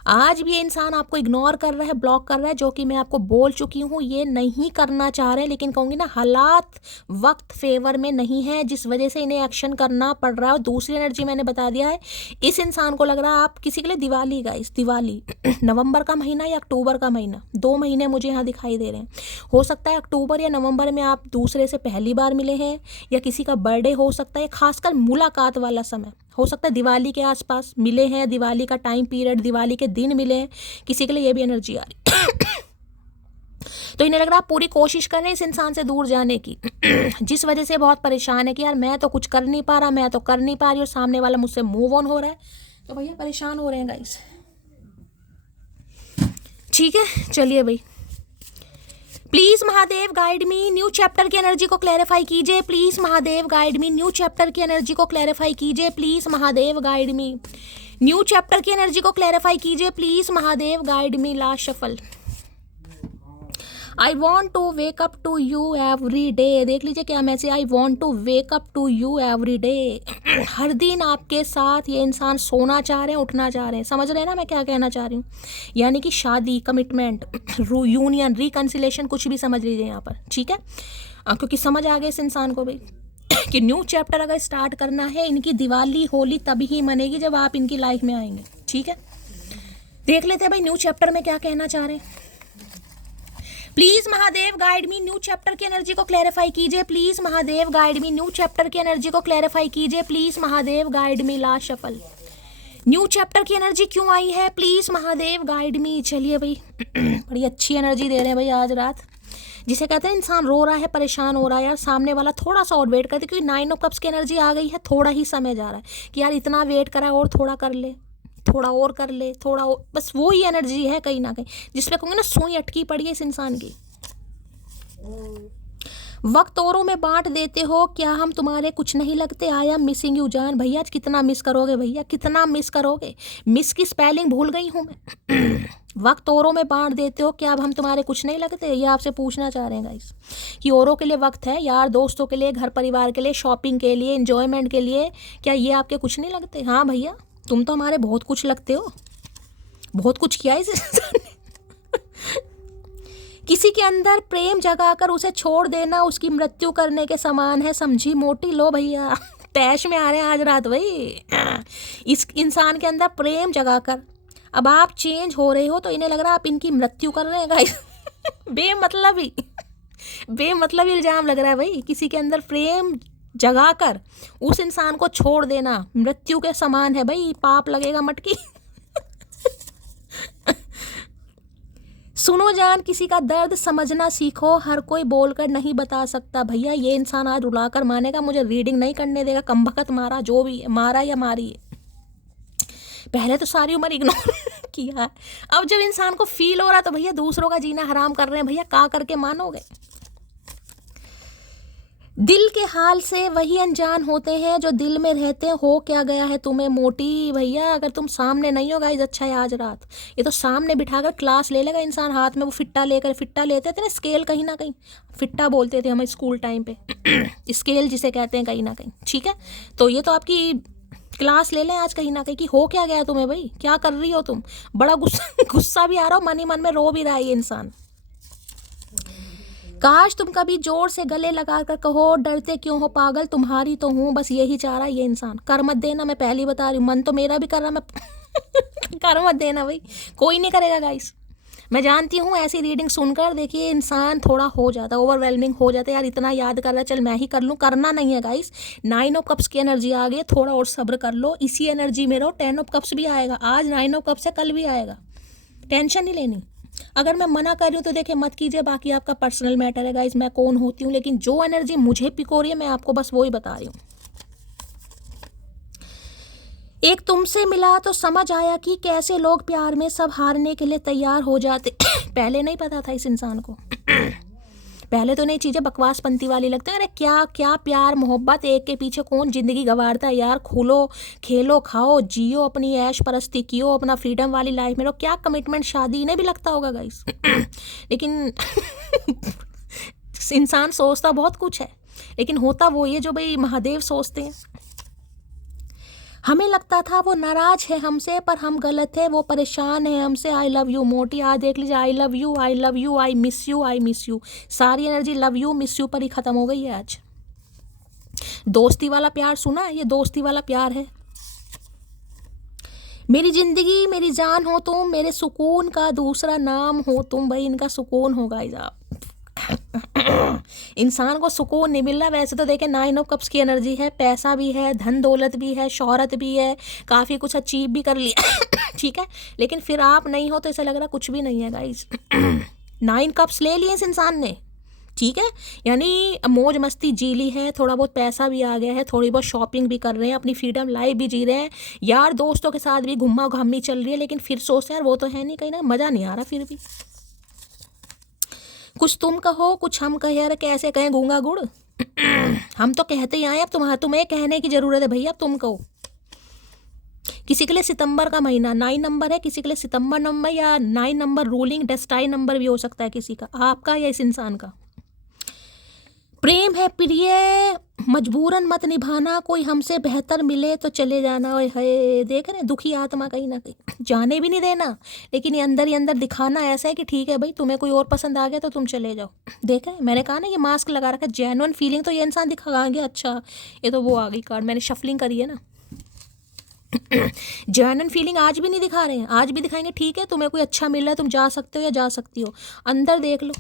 आज भी ये इंसान आपको इग्नोर कर रहा है, ब्लॉक कर रहा है, जो कि मैं आपको बोल चुकी हूँ ये नहीं करना चाह रहे, लेकिन कहूँगी ना हालात वक्त फेवर में नहीं है, जिस वजह से इन्हें एक्शन करना पड़ रहा है। और दूसरी एनर्जी मैंने बता दिया है, इस इंसान को लग रहा है आप किसी के लिए दिवाली गाइस, दिवाली नवंबर का महीना या अक्टूबर का महीना, 2 महीने मुझे यहाँ दिखाई दे रहे हैं। हो सकता है अक्टूबर या नवंबर में आप दूसरे से पहली बार मिले हैं, या किसी का बर्थडे हो सकता है, खासकर मुलाकात वाला समय हो सकता है दिवाली के आसपास मिले हैं, दिवाली का टाइम पीरियड, दिवाली के दिन मिले हैं, किसी के लिए ये भी एनर्जी आ रही। तो इन्हें लग रहा है आप पूरी कोशिश कर रहे हैं इस इंसान से दूर जाने की, जिस वजह से बहुत परेशान है कि यार मैं तो कुछ कर नहीं पा रहा, मैं तो कर नहीं पा रही, और सामने वाला मुझसे मूव ऑन हो रहा है, तो भैया परेशान हो रहे हैं गाइस। ठीक है, चलिए भाई, please Mahadev guide me, new chapter की एनर्जी को क्लैरिफाई कीजिए। Please Mahadev guide me, new chapter की एनर्जी को क्लैरिफाई कीजिए। Please Mahadev guide me, new chapter की एनर्जी को क्लैरिफाई कीजिए। Please Mahadev guide me. Last shuffle, I want to wake up to you every day. देख लीजिए क्या message, I want to wake up to you every day. हर दिन आपके साथ ये इंसान सोना चाह रहे हैं, उठना चाह रहे हैं। समझ रहे हैं ना मैं क्या कहना चाह रही हूँ? यानी कि शादी, कमिटमेंट, यूनियन, रिकन्सिलेशन, कुछ भी समझ लीजिए यहाँ पर, ठीक है। क्योंकि समझ आ गया इस इंसान को भाई कि न्यू चैप्टर अगर स्टार्ट करना है, इनकी दिवाली होली तभी ही मनेगी जब आप इनकी लाइफ में आएंगे, ठीक है। देख लेते हैं भाई न्यू चैप्टर में क्या कहना चाह रहे हैं। Please Mahadev guide me, new chapter की एनर्जी को क्लैरिफाई कीजिए। Please Mahadev guide me, new chapter की एनर्जी को क्लैरिफाई कीजिए। Please Mahadev guide me. Last shuffle, new chapter की एनर्जी क्यों आई है? प्लीज महादेव गाइड मी। चलिए भाई, बड़ी अच्छी एनर्जी दे रहे हैं भाई आज रात। जिसे कहते हैं इंसान रो रहा है, परेशान हो रहा है यार, सामने वाला थोड़ा सा और वेट करते, क्योंकि 9 ऑफ कप्स की एनर्जी आ गई है। थोड़ा ही समय जा रहा है कि यार इतना वेट करा है और थोड़ा कर ले, थोड़ा और कर ले, थोड़ा और, बस वो ही एनर्जी है कहीं ना कहीं, जिसपे कहूँगी ना सुई अटकी पड़ी है इस इंसान की। वक्त औरों में बांट देते हो, क्या हम तुम्हारे कुछ नहीं लगते? आई एम मिसिंग यू जान। भैया आज कितना मिस करोगे भैया, कितना मिस करोगे? मिस की स्पेलिंग भूल गई हूँ मैं। वक्त औरों में बांट देते हो, क्या अब हम तुम्हारे कुछ नहीं लगते? ये आपसे पूछना चाह रहे हैं गाइस कि औरों के लिए वक्त है, यार दोस्तों के लिए, घर परिवार के लिए, शॉपिंग के लिए, एंजॉयमेंट के लिए, क्या ये आपके कुछ नहीं लगते? हाँ भैया, तुम तो हमारे बहुत कुछ लगते हो, बहुत कुछ किया इस इंसान ने। किसी के अंदर प्रेम जगाकर उसे छोड़ देना उसकी मृत्यु करने के समान है, समझी मोटी। लो भैया, तैश में आ रहे हैं आज रात भाई। इस इंसान के अंदर प्रेम जगाकर अब आप चेंज हो रहे हो, तो इन्हें लग रहा है आप इनकी मृत्यु कर रहे हैं गाइस। बेमतलब इल्जाम लग रहा है भाई। किसी के अंदर प्रेम जगाकर उस इंसान को छोड़ देना मृत्यु के समान है भाई, पाप लगेगा मटकी। सुनो जान, किसी का दर्द समझना सीखो, हर कोई बोलकर नहीं बता सकता। भैया ये इंसान आज रुलाकर मानेगा, मुझे रीडिंग नहीं करने देगा, कमबख्त मारा जो भी है, मारा या मारी है। पहले तो सारी उम्र इग्नोर किया, अब जब इंसान को फील हो रहा तो भैया दूसरों का जीना हराम कर रहे हैं। भैया का करके मानोगे? दिल के हाल से वही अनजान होते हैं जो दिल में रहते हैं। हो क्या गया है तुम्हें मोटी? भैया अगर तुम सामने नहीं हो गाइस, अच्छा है आज रात ये तो सामने बिठाकर क्लास ले लेगा इंसान, हाथ में वो फिट्टा लेते थे ना, स्केल, कहीं ना कहीं फिट्टा बोलते थे हम स्कूल टाइम पे, स्केल जिसे कहते हैं कहीं ना कहीं, ठीक है। तो ये तो आपकी क्लास ले लें आज कहीं ना कहीं कि हो क्या गया तुम्हें भाई, क्या कर रही हो तुम? बड़ा गुस्सा भी आ रहा हो, मन ही मन में रो भी रहा है ये इंसान। काश तुम कभी जोर से गले लगा कर कहो, डरते क्यों हो पागल, तुम्हारी तो हूँ, बस यही चाह रहा है ये इंसान। कर मत देना, मैं पहली बता रही हूँ, मन तो मेरा भी कर रहा, मैं कर मत देना भाई, कोई नहीं करेगा गाइस। मैं जानती हूँ ऐसी रीडिंग सुनकर देखिए इंसान थोड़ा हो जाता है, ओवरवेलमिंग हो जाता है, यार इतना याद कर रहा है, चल मैं ही कर लूँ। करना नहीं है गाइस। 9 ऑफ कप्स की एनर्जी आ गई, थोड़ा और सब्र कर लो, इसी एनर्जी में रहो। 10 ऑफ कप्स भी आएगा आज, 9 ऑफ कप्स है, कल भी आएगा, टेंशन नहीं लेनी। अगर मैं मना कर रही हूँ तो देखिए मत कीजिए, बाकी आपका पर्सनल मैटर है गाइज, मैं कौन होती हूँ, लेकिन जो एनर्जी मुझे पिक हो रही है मैं आपको बस वो ही बता रही हूँ। एक तुमसे मिला तो समझ आया कि कैसे लोग प्यार में सब हारने के लिए तैयार हो जाते। पहले नहीं पता था इस इंसान को। पहले तो नई चीज़ें बकवास पंती वाली लगता है, अरे क्या क्या प्यार मोहब्बत, एक के पीछे कौन ज़िंदगी गंवारता है यार। खुलो, खेलो, खाओ, जियो, अपनी ऐश परस्ती कियो, अपना फ्रीडम वाली लाइफ में रहो। क्या कमिटमेंट, शादी इन्हें भी लगता होगा गाइस। लेकिन इंसान सोचता बहुत कुछ है, लेकिन होता वो ये जो भाई महादेव सोचते हैं। हमें लगता था वो नाराज है हमसे, पर हम गलत है, वो परेशान है हमसे। आई लव यू मोटी, आज देख लीजिए, I love you, I love you, I miss you, I miss you, सारी energy love you miss you पर ही खत्म हो गई है आज। दोस्ती वाला प्यार सुना, ये दोस्ती वाला प्यार है। मेरी जिंदगी मेरी जान हो तुम, मेरे सुकून का दूसरा नाम हो तुम। भाई इनका सुकून होगा आप। इंसान को सुकून नहीं मिल रहा। वैसे तो देखें 9 ऑफ कप्स की एनर्जी है, पैसा भी है, धन दौलत भी है, शोहरत भी है, काफ़ी कुछ अचीव भी कर लिया। ठीक है, लेकिन फिर आप नहीं हो तो ऐसा लग रहा कुछ भी नहीं है गाइस। 9 कप्स ले लिए इस इंसान ने, ठीक है, यानी मौज मस्ती जी ली है, थोड़ा बहुत पैसा भी आ गया है, थोड़ी बहुत शॉपिंग भी कर रहे हैं, अपनी फ्रीडम लाइफ भी जी रहे हैं, यार दोस्तों के साथ भी घुमा घामी चल रही है, लेकिन फिर सोचते हैं यार वो तो है नहीं, कहीं ना मज़ा नहीं आ रहा। फिर भी कुछ तुम कहो कुछ हम कहे, यार कैसे कहें गूंगा गुड़। हम तो कहते ही आए, अब तुम्हें कहने की ज़रूरत है भैया, अब तुम कहो। किसी के लिए सितंबर का महीना 9 नंबर है, किसी के लिए सितंबर नंबर या 9 नंबर रूलिंग डेस्टाइन नंबर भी हो सकता है किसी का, आपका या इस इंसान का। प्रेम है प्रिय, मजबूरन मत निभाना, कोई हमसे बेहतर मिले तो चले जाना। ओए है, देख रहे हैं दुखी आत्मा कहीं ना कहीं, जाने भी नहीं देना, लेकिन ये अंदर ही अंदर दिखाना ऐसा है कि ठीक है भाई तुम्हें कोई और पसंद आ गया तो तुम चले जाओ। देख रहे हैं, मैंने कहा ना ये मास्क लगा रखा है, जेन्युइन फीलिंग तो ये इंसान दिखा गया। अच्छा ये तो वो आ गई कार्ड, मैंने शफलिंग करी है ना। जेन्युइन फीलिंग आज भी नहीं दिखा रहे हैं, आज भी दिखाएंगे। ठीक है तुम्हें कोई अच्छा मिल रहा है, तुम जा सकते हो या जा सकती हो, अंदर देख लो।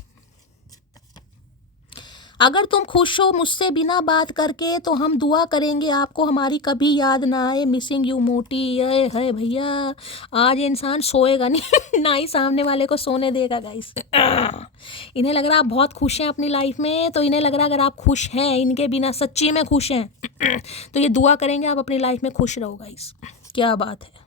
अगर तुम खुश हो मुझसे बिना बात करके तो हम दुआ करेंगे आपको हमारी कभी याद ना आए। मिसिंग यू मोटी। ये है भैया, आज इंसान सोएगा नहीं ना ही सामने वाले को सोने देगा गाइस। इन्हें लग रहा आप बहुत खुश हैं अपनी लाइफ में, तो इन्हें लग रहा अगर आप खुश हैं इनके बिना, सच्ची में खुश हैं, तो ये दुआ करेंगे आप अपनी लाइफ में खुश रहो गाइस। क्या बात है।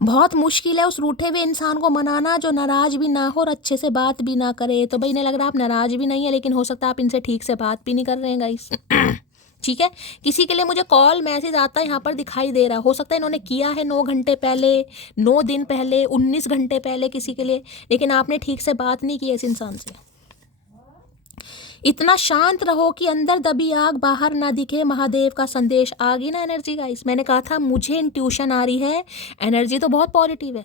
बहुत मुश्किल है उस रूठे हुए इंसान को मनाना जो नाराज़ भी ना हो और अच्छे से बात भी ना करे। तो भाई इन्हें लग रहा है आप नाराज़ भी नहीं है, लेकिन हो सकता है आप इनसे ठीक से बात भी नहीं कर रहे हैं गाइस। ठीक है, किसी के लिए मुझे कॉल मैसेज आता है यहाँ पर दिखाई दे रहा, हो सकता है इन्होंने किया है 9 घंटे पहले, 9 दिन पहले, 19 घंटे पहले किसी के लिए, लेकिन आपने ठीक से बात नहीं की है इस इंसान से। इतना शांत रहो कि अंदर दबी आग बाहर ना दिखे, महादेव का संदेश। आ गई ना एनर्जी गाइस, मैंने कहा था मुझे इंट्यूशन आ रही है। एनर्जी तो बहुत पॉजिटिव है,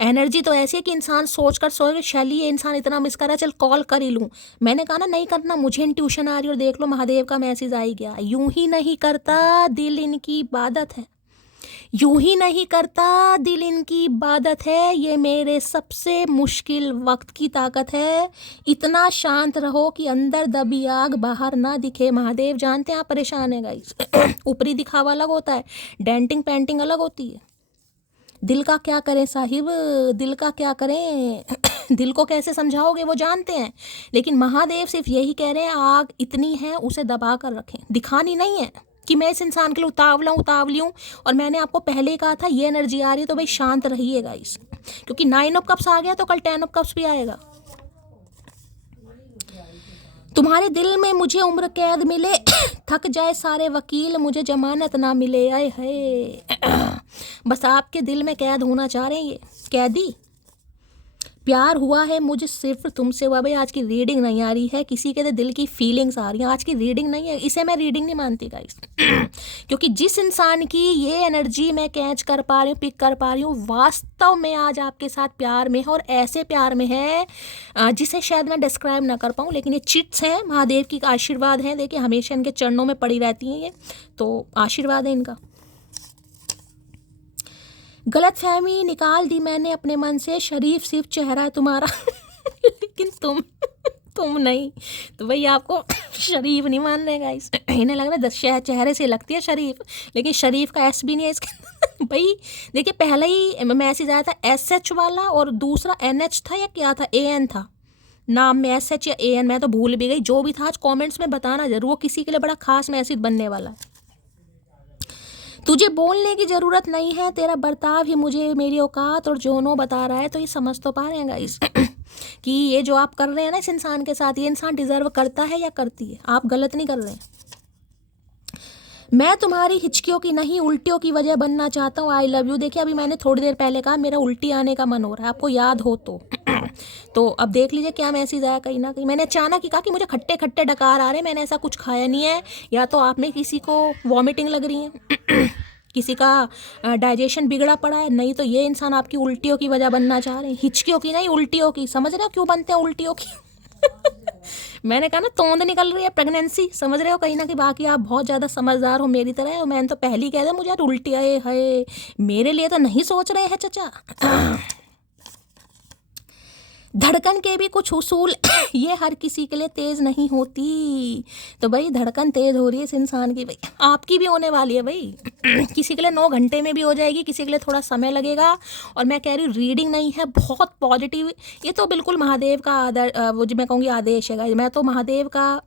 एनर्जी तो ऐसी है कि इंसान सोच कर सोए, शैली ये इंसान इतना मिस कर रहा है, चल कॉल कर ही लूँ। मैंने कहा ना नहीं करना, मुझे इंट्यूशन आ रही है, और देख लो महादेव का मैसेज आ ही गया। यूं ही नहीं करता दिल इनकी इबादत है, यूं ही नहीं करता दिल इनकी इबादत है, ये मेरे सबसे मुश्किल वक्त की ताकत है। इतना शांत रहो कि अंदर दबी आग बाहर ना दिखे। महादेव जानते हैं आप परेशान है गाइस। ऊपरी दिखावा अलग होता है, डेंटिंग पेंटिंग अलग होती है। दिल का क्या करें साहिब, दिल का क्या करें। दिल को कैसे समझाओगे वो जानते हैं, लेकिन महादेव सिर्फ यही कह रहे हैं आग इतनी है उसे दबा कर रखें, दिखानी नहीं है कि मैं इस इंसान के लिए उतावली हूँ। और मैंने आपको पहले ही कहा था ये एनर्जी आ रही है तो भाई शांत रहिएगा इस, क्योंकि 9 ऑफ कप्स आ गया तो कल 10 ऑफ कप्स भी आएगा। तुम्हारे दिल में मुझे उम्र कैद मिले, थक जाए सारे वकील मुझे जमानत ना मिले। आए है, बस आपके दिल में कैद होना चाह रहे हैं ये कैदी। प्यार हुआ है मुझे सिर्फ तुमसे हुआ। भाई आज की रीडिंग नहीं आ रही है, किसी के तो दिल की फीलिंग्स आ रही हैं, आज की रीडिंग नहीं है। इसे मैं रीडिंग नहीं मानती गाइस। क्योंकि जिस इंसान की ये एनर्जी मैं कैच कर पा रही हूँ, पिक कर पा रही हूँ, वास्तव में आज आपके साथ प्यार में है, और ऐसे प्यार में है जिसे शायद मैं डिस्क्राइब ना कर पाऊँ। लेकिन ये चिट्स हैं, महादेव की आशीर्वाद हैं, देखिए हमेशा इनके चरणों में पड़ी रहती हैं ये, तो आशीर्वाद है इनका। गलतफहमी निकाल दी मैंने अपने मन से, शरीफ सिर्फ चेहरा है तुम्हारा। लेकिन तुम नहीं, तो भाई आपको शरीफ नहीं मान रहे गाइस। इन्हें लग रहा है 10 चेहरे से लगती है शरीफ, लेकिन शरीफ का एस भी नहीं है इसके। भाई देखिए, पहला ही मैसेज आया था SH वाला और दूसरा NH था या क्या था, AN था नाम में, SH या AN, मैं तो भूल भी गई। जो भी था आज कमेंट्स में बताना जरूर, वो किसी के लिए बड़ा खास मैसेज बनने वाला है। तुझे बोलने की ज़रूरत नहीं है, तेरा बर्ताव ही मुझे मेरी औकात और जोनों बता रहा है। तो ये समझ तो पा रहे हैं गाइस कि ये जो आप कर रहे हैं ना इस इंसान के साथ, ये इंसान डिज़र्व करता है या करती है, आप गलत नहीं कर रहे हैं। मैं तुम्हारी हिचकियों की नहीं उल्टियों की वजह बनना चाहता हूँ। आई लव यू। देखिए अभी मैंने थोड़ी देर पहले कहा मेरा उल्टी आने का मन हो रहा है, आपको याद हो तो तो अब देख लीजिए क्या मैसेज आया। कहीं ना कहीं मैंने अचानक ही कहा कि मुझे खट्टे खट्टे डकार आ रहे हैं, मैंने ऐसा कुछ खाया नहीं है, या तो आप में किसी को वॉमिटिंग लग रही है किसी का डाइजेशन बिगड़ा पड़ा है, नहीं तो ये इंसान आपकी उल्टियों की वजह बनना चाह रहे हैं। हिचकियों की नहीं उल्टियों की। समझ रहे हो क्यों बनते हैं उल्टियों की मैंने कहा ना तोंद निकल रही है, प्रेगनेंसी, समझ रहे हो कहीं ना कहीं। बाकी आप बहुत ज़्यादा समझदार हो मेरी तरह, और मैंने तो पहले ही कह दिया मुझे यार उल्टी आए है, मेरे लिए तो नहीं सोच रहे हैं चचा धड़कन के भी कुछ उसूल ये हर किसी के लिए तेज नहीं होती। तो भाई धड़कन तेज हो रही है इस इंसान की, भाई आपकी भी होने वाली है भाई किसी के लिए 9 घंटे में भी हो जाएगी, किसी के लिए थोड़ा समय लगेगा। और मैं कह रही हूँ रीडिंग नहीं है, बहुत पॉजिटिव, ये तो बिल्कुल महादेव का आदर, वो जो मैं कहूँगी आदेश है गाइस। मैं तो महादेव का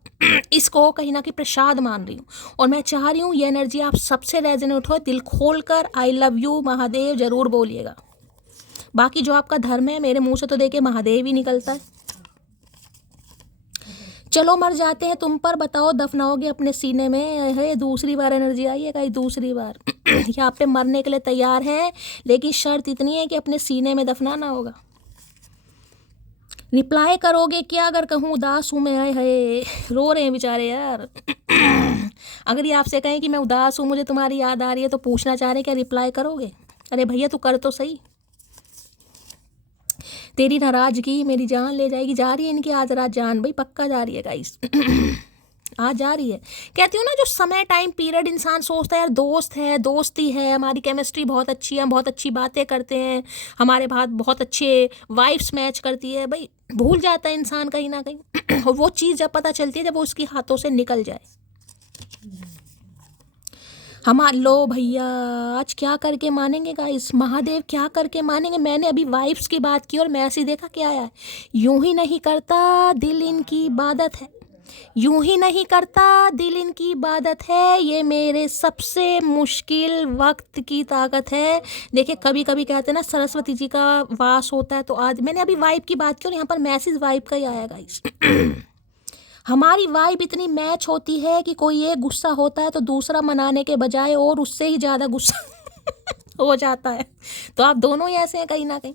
इसको कहीं ना कहीं प्रसाद मान रही हूँ, और मैं चाह रही हूँ ये एनर्जी आप सबसे रेजोनेट हो। दिल खोल कर आई लव यू महादेव जरूर बोलिएगा। बाकी जो आपका धर्म है, मेरे मुंह से तो देखिए महादेव ही निकलता है। चलो मर जाते हैं तुम पर, बताओ दफनाओगे अपने सीने में। है दूसरी बार एनर्जी आई है कहीं, दूसरी बार यहाँ पे मरने के लिए तैयार है, लेकिन शर्त इतनी है कि अपने सीने में दफनाना होगा। रिप्लाई करोगे क्या अगर कहूँ उदास हूँ मैं? है रो रहे हैं बेचारे यार अगर ये आपसे कहें कि मैं उदास हूँ, मुझे तुम्हारी याद आ रही है, तो पूछना चाह रहे हैं क्या रिप्लाई करोगे? अरे भैया तू कर तो सही। तेरी नाराजगी मेरी जान ले जाएगी। जा रही है इनकी आज रात जान, भाई पक्का जा रही है गाइस आज जा रही है। कहती हूँ ना, जो समय टाइम पीरियड इंसान सोचता है यार दोस्त है, दोस्ती है, हमारी केमिस्ट्री बहुत अच्छी है, हम बहुत अच्छी बातें करते हैं, हमारे बात बहुत अच्छे वाइब्स मैच करती है, भाई भूल जाता है इंसान कहीं ना कहीं और वो चीज़ जब पता चलती है जब वो उसके हाथों से निकल जाए। लो भैया आज क्या करके मानेंगे गाइस, महादेव क्या करके मानेंगे। मैंने अभी वाइफ्स की बात की और मैसेज देखा क्या आया है, यूं ही नहीं करता दिल इनकी इबादत है, यूं ही नहीं करता दिल इनकी इबादत है, ये मेरे सबसे मुश्किल वक्त की ताकत है। देखिए कभी कभी कहते हैं ना सरस्वती जी का वास होता है, तो आज मैंने अभी वाइब की बात की और यहाँ पर मैसेज वाइब का ही आया गाइस हमारी वाइब इतनी मैच होती है कि कोई एक गुस्सा होता है तो दूसरा मनाने के बजाय और उससे ही ज़्यादा गुस्सा हो जाता है। तो आप दोनों ही ऐसे हैं कहीं ना कहीं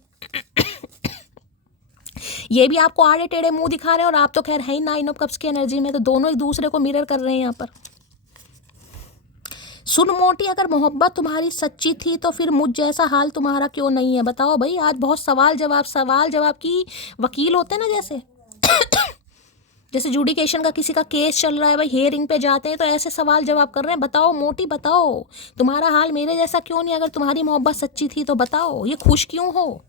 ये भी आपको आड़े टेढ़े मुंह दिखा रहे हैं, और आप तो खैर है ही 9 ऑफ कप्स की एनर्जी में, तो दोनों एक दूसरे को मिरर कर रहे हैं यहाँ पर। सुन मोटी, अगर मोहब्बत तुम्हारी सच्ची थी तो फिर मुझ जैसा हाल तुम्हारा क्यों नहीं है? बताओ भाई, आज बहुत सवाल जवाब की वकील होते हैं ना, जैसे जुडिकेशन का किसी का केस चल रहा है, भाई हियरिंग पे जाते हैं तो ऐसे सवाल जवाब कर रहे हैं। बताओ मोटी, बताओ तुम्हारा हाल मेरे जैसा क्यों नहीं? अगर तुम्हारी मोहब्बत सच्ची थी तो बताओ ये खुश क्यों हो?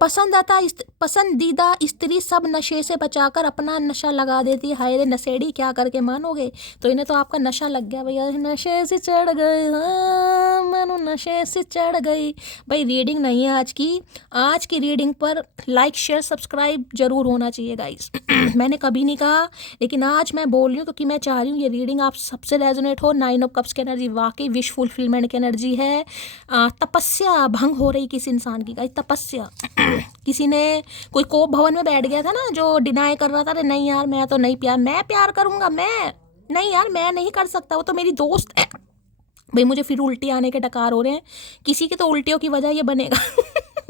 पसंदीदा स्त्री सब नशे से बचाकर अपना नशा लगा देती है। हाय रे नशेड़ी, क्या करके मानोगे? तो इन्हें तो आपका नशा लग गया भैया, नशे से चढ़ गए, हाँ मानो नशे से चढ़ गई। भाई रीडिंग नहीं है आज की रीडिंग पर लाइक शेयर सब्सक्राइब जरूर होना चाहिए गाइस मैंने कभी नहीं कहा, लेकिन आज मैं बोल रही हूँ क्योंकि मैं चाह रही हूँ ये रीडिंग आप सबसे रेजोनेट हो। 9 ऑफ कप्स की एनर्जी वाकई विश फुलफिलमेंट की एनर्जी है। तपस्या भंग हो रही किसी इंसान की गाइस, तपस्या किसी ने कोई कोप भवन में बैठ गया था ना, जो डिनाई कर रहा था, अरे नहीं यार मैं तो नहीं मैं प्यार करूंगा, मैं नहीं यार मैं नहीं कर सकता, वो तो मेरी दोस्त है। भाई मुझे फिर उल्टी आने के डकार हो रहे हैं, किसी की तो उल्टियों की वजह ये बनेगा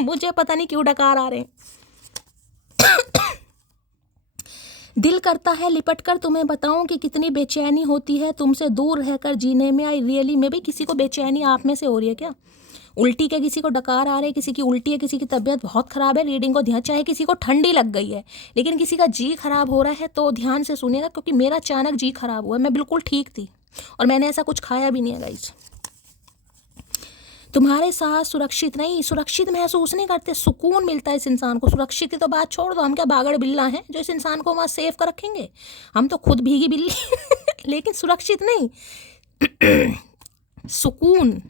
मुझे पता नहीं क्यों डकार आ रहे हैं दिल करता है लिपट कर तुम्हें बताऊं कि कितनी बेचैनी होती है तुमसे दूर रहकर जीने में। आई रियली में भी किसी को बेचैनी आप में से हो रही है क्या? उल्टी के किसी को डकार आ रहे हैं, किसी की उल्टी है, किसी की तबीयत बहुत ख़राब है, रीडिंग को ध्यान, चाहे किसी को ठंडी लग गई है लेकिन किसी का जी खराब हो रहा है, तो ध्यान से सुनिएगा क्योंकि मेरा अचानक जी खराब हुआ है। मैं बिल्कुल ठीक थी और मैंने ऐसा कुछ खाया भी नहीं है गाइस। तुम्हारे साथ सुरक्षित नहीं, सुरक्षित महसूस नहीं करते, सुकून मिलता है इस इंसान को। सुरक्षित की तो बात छोड़ दो, हम क्या बागड़ बिल्ला हैं जो इस इंसान को वहाँ सेफ कर रखेंगे? हम तो खुद भीगी बिल्ली लेकिन सुरक्षित नहीं सुकून।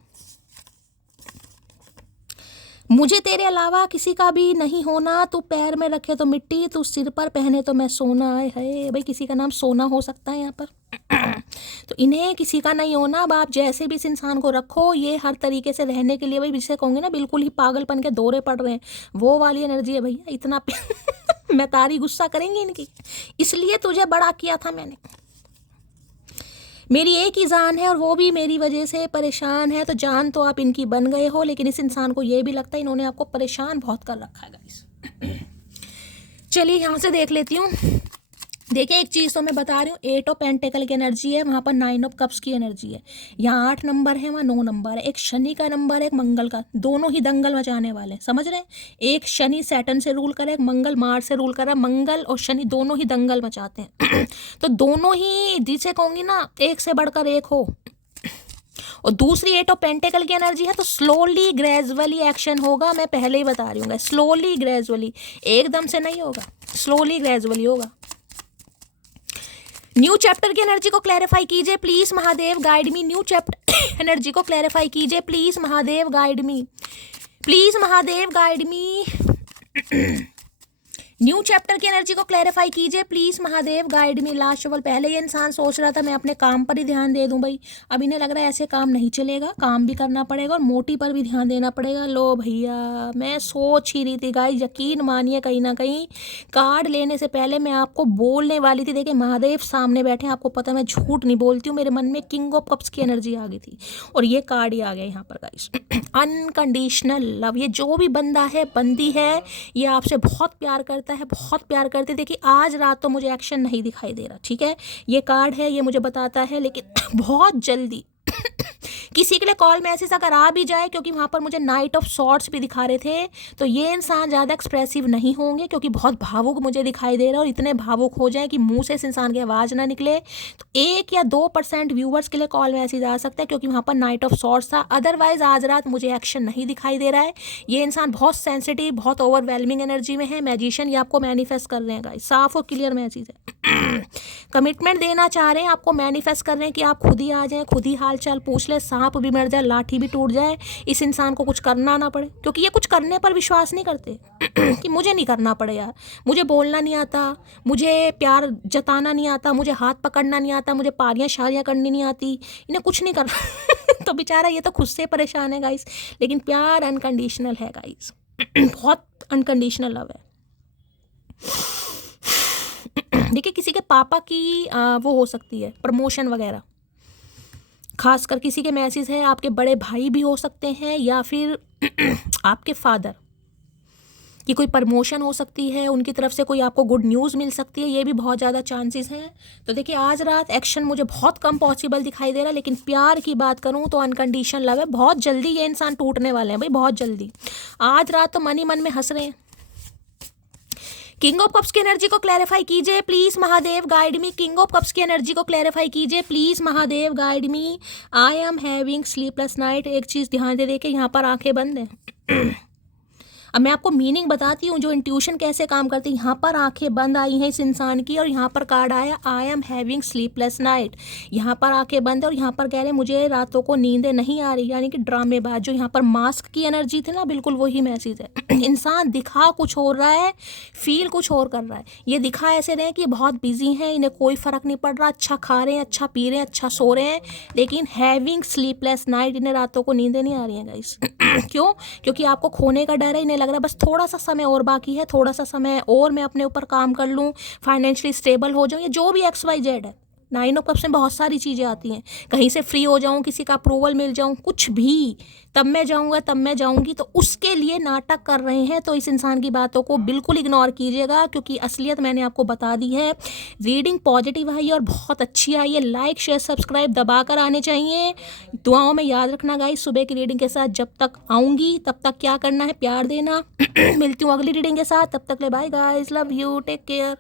मुझे तेरे अलावा किसी का भी नहीं होना, तू पैर में रखे तो मिट्टी, तू सिर पर पहने तो मैं सोना। है भाई, किसी का नाम सोना हो सकता है यहाँ पर। तो इन्हें किसी का नहीं होना। अब आप जैसे भी इस इंसान को रखो, ये हर तरीके से रहने के लिए भाई, जिसे कहूँगे ना बिल्कुल ही पागलपन के दौरे पड़ रहे हैं, वो वाली एनर्जी है भैया। इतना मैं तारी गुस्सा करेंगी इनकी, इसलिए तुझे बड़ा किया था मैंने। मेरी एक ही जान है और वो भी मेरी वजह से परेशान है। तो जान तो आप इनकी बन गए हो, लेकिन इस इंसान को ये भी लगता है इन्होंने आपको परेशान बहुत कर रखा है गाइस। चलिए यहाँ से देख लेती हूँ। देखिए, एक चीज़ तो मैं बता रही हूँ, 8 ऑफ पेंटिकल की एनर्जी है, वहाँ पर 9 ऑफ कप्स की एनर्जी है। यहाँ 8 नंबर है, वहाँ 9 नंबर है। एक शनि का नंबर है, एक मंगल का, दोनों ही दंगल मचाने वाले हैं, समझ रहे हैं। एक शनि सैटर्न से रूल करे, एक मंगल मार्स से रूल करे। मंगल और शनि दोनों ही दंगल मचाते हैं। तो दोनों ही, जिसे कहूँगी ना, एक से बढ़कर एक हो। और दूसरी 8 ऑफ पेंटिकल की एनर्जी है, तो स्लोली ग्रेजुअली एक्शन होगा। मैं पहले ही बता रही हूँ, स्लोली ग्रेजुअली, एकदम से नहीं होगा, स्लोली ग्रेजुअली होगा। न्यू चैप्टर की एनर्जी को क्लैरिफाई कीजिए please Mahadev, guide me. New chapter energy को क्लैरिफाई कीजिए please Mahadev, guide me. Please Mahadev, guide me. New chapter की एनर्जी को क्लैरिफाई कीजिए please Mahadev, guide me. Last सवाल। पहले ये इंसान सोच रहा था मैं अपने काम पर ही ध्यान दे दूं भाई, अब इन्हें लग रहा है ऐसे काम नहीं चलेगा, काम भी करना पड़ेगा और मोटी पर भी ध्यान देना पड़ेगा। लो भैया, मैं सोच ही रही थी गाइस, यकीन मानिए कहीं ना कहीं कार्ड लेने से पहले मैं आपको बोलने वाली थी। देखिए महादेव सामने बैठे, आपको पता मैं झूठ नहीं बोलती हूँ, मेरे मन में किंग ऑफ कप्स की एनर्जी आ गई थी और ये कार्ड ही आ गया यहाँ पर गाइस। Unconditional love. ये जो भी बंदा है, बंदी है, ये आपसे बहुत प्यार करता है, बहुत प्यार करते। देखिए आज रात तो मुझे एक्शन नहीं दिखाई दे रहा, ठीक है, ये कार्ड है, ये मुझे बताता है, लेकिन बहुत जल्दी किसी के लिए कॉल मैसेज अगर आ भी जाए, क्योंकि वहाँ पर मुझे नाइट ऑफ सॉर्ट्स भी दिखा रहे थे, तो ये इंसान ज़्यादा एक्सप्रेसिव नहीं होंगे, क्योंकि बहुत भावुक मुझे दिखाई दे रहा है। और इतने भावुक हो जाए कि मुंह से इस इंसान की आवाज़ ना निकले, तो 1 या 2% व्यूवर्स के लिए कॉल मैसेज आ सकता है, क्योंकि वहाँ पर नाइट ऑफ सॉर्ट्स था। अदरवाइज आज रात मुझे एक्शन नहीं दिखाई दे रहा है। ये इंसान बहुत सेंसिटिव, बहुत ओवरवेलमिंग एनर्जी में है। मैजिशियन ये आपको मैनिफेस्ट कर रहे हैं गाइस, साफ और क्लियर मैसेज है। कमिटमेंट देना चाह रहे हैं, आपको मैनिफेस्ट कर रहे हैं कि आप खुद ही आ जाएं, खुद ही हाल चाल पूछ ले, सांप भी मर जाए, लाठी भी टूट जाए, इस इंसान को कुछ करना ना पड़े, क्योंकि ये कुछ करने पर विश्वास नहीं करते। कि मुझे नहीं करना पड़े यार, मुझे बोलना नहीं आता, मुझे प्यार जताना नहीं आता, मुझे हाथ पकड़ना नहीं आता, मुझे पारियाँ शारियाँ करनी नहीं आती, इन्हें कुछ नहीं करना। तो बेचारा ये तो खुद से परेशान है गाइस, लेकिन प्यार अनकंडीशनल है गाइस। बहुत अनकंडीशनल लव है। देखिए, किसी के पापा की वो हो सकती है प्रमोशन वगैरह, खासकर किसी के मैसेज है, आपके बड़े भाई भी हो सकते हैं, या फिर आपके फादर की कोई प्रमोशन हो सकती है, उनकी तरफ से कोई आपको गुड न्यूज़ मिल सकती है, ये भी बहुत ज़्यादा चांसेस हैं। तो देखिए आज रात एक्शन मुझे बहुत कम पॉसिबल दिखाई दे रहा है, लेकिन प्यार की बात करूँ तो अनकंडीशनल लव है। बहुत जल्दी ये इंसान टूटने वाले हैं भाई, बहुत जल्दी। आज रात तो मन ही मन में हंस रहे हैं। किंग ऑफ कप्स की एनर्जी को क्लैरिफाई कीजिए please Mahadev, guide me. King of cups की एनर्जी को क्लैरिफाई कीजिए please Mahadev, guide me. I am having sleepless night. एक चीज़ ध्यान दे देखिए, यहाँ पर आंखें बंद हैं। अब मैं आपको मीनिंग बताती हूँ, जो इंट्यूशन कैसे काम करती है। यहाँ पर आंखें बंद आई हैं इस इंसान की, और यहाँ पर कार्ड आया I am having sleepless night. यहाँ पर आंखें बंद है और यहाँ पर कह रहे हैं मुझे रातों को नींदें नहीं आ रही, यानी कि ड्रामेबाज। जो यहाँ पर मास्क की एनर्जी थी ना, बिल्कुल वही मैसेज है। इंसान दिखा कुछ हो रहा है, फील कुछ और कर रहा है। ये दिखा ऐसे रहे कि बहुत बिजी हैं, इन्हें कोई फ़र्क नहीं पड़ रहा, अच्छा खा रहे हैं, अच्छा पी रहे हैं, अच्छा सो रहे हैं, लेकिन हैविंग स्लीपलेस नाइट, इन्हें रातों को नींदें नहीं आ रही हैं गाइस। क्यों? क्योंकि आपको खोने का डर है। इन्हें लग रहा है बस थोड़ा सा समय और बाकी है, थोड़ा सा समय और मैं अपने ऊपर काम कर लूँ, फाइनेंशियली स्टेबल हो जाऊँ, या जो भी XYZ है। 9 ऑफ कप्स में बहुत सारी चीज़ें आती हैं, कहीं से फ्री हो जाऊँ, किसी का अप्रूवल मिल जाऊँ, कुछ भी, तब मैं जाऊँगा, तब मैं जाऊँगी, तो उसके लिए नाटक कर रहे हैं। तो इस इंसान की बातों को बिल्कुल इग्नोर कीजिएगा, क्योंकि असलियत मैंने आपको बता दी है। रीडिंग पॉजिटिव आई है और बहुत अच्छी आई है। लाइक शेयर सब्सक्राइब दबा कर आने चाहिए। दुआओं में याद रखना गाइस, सुबह की रीडिंग के साथ जब तक आऊँगी तब तक क्या करना है, प्यार देना। मिलती हूँ अगली रीडिंग के साथ, तब तक ले bye guys, love you, take care.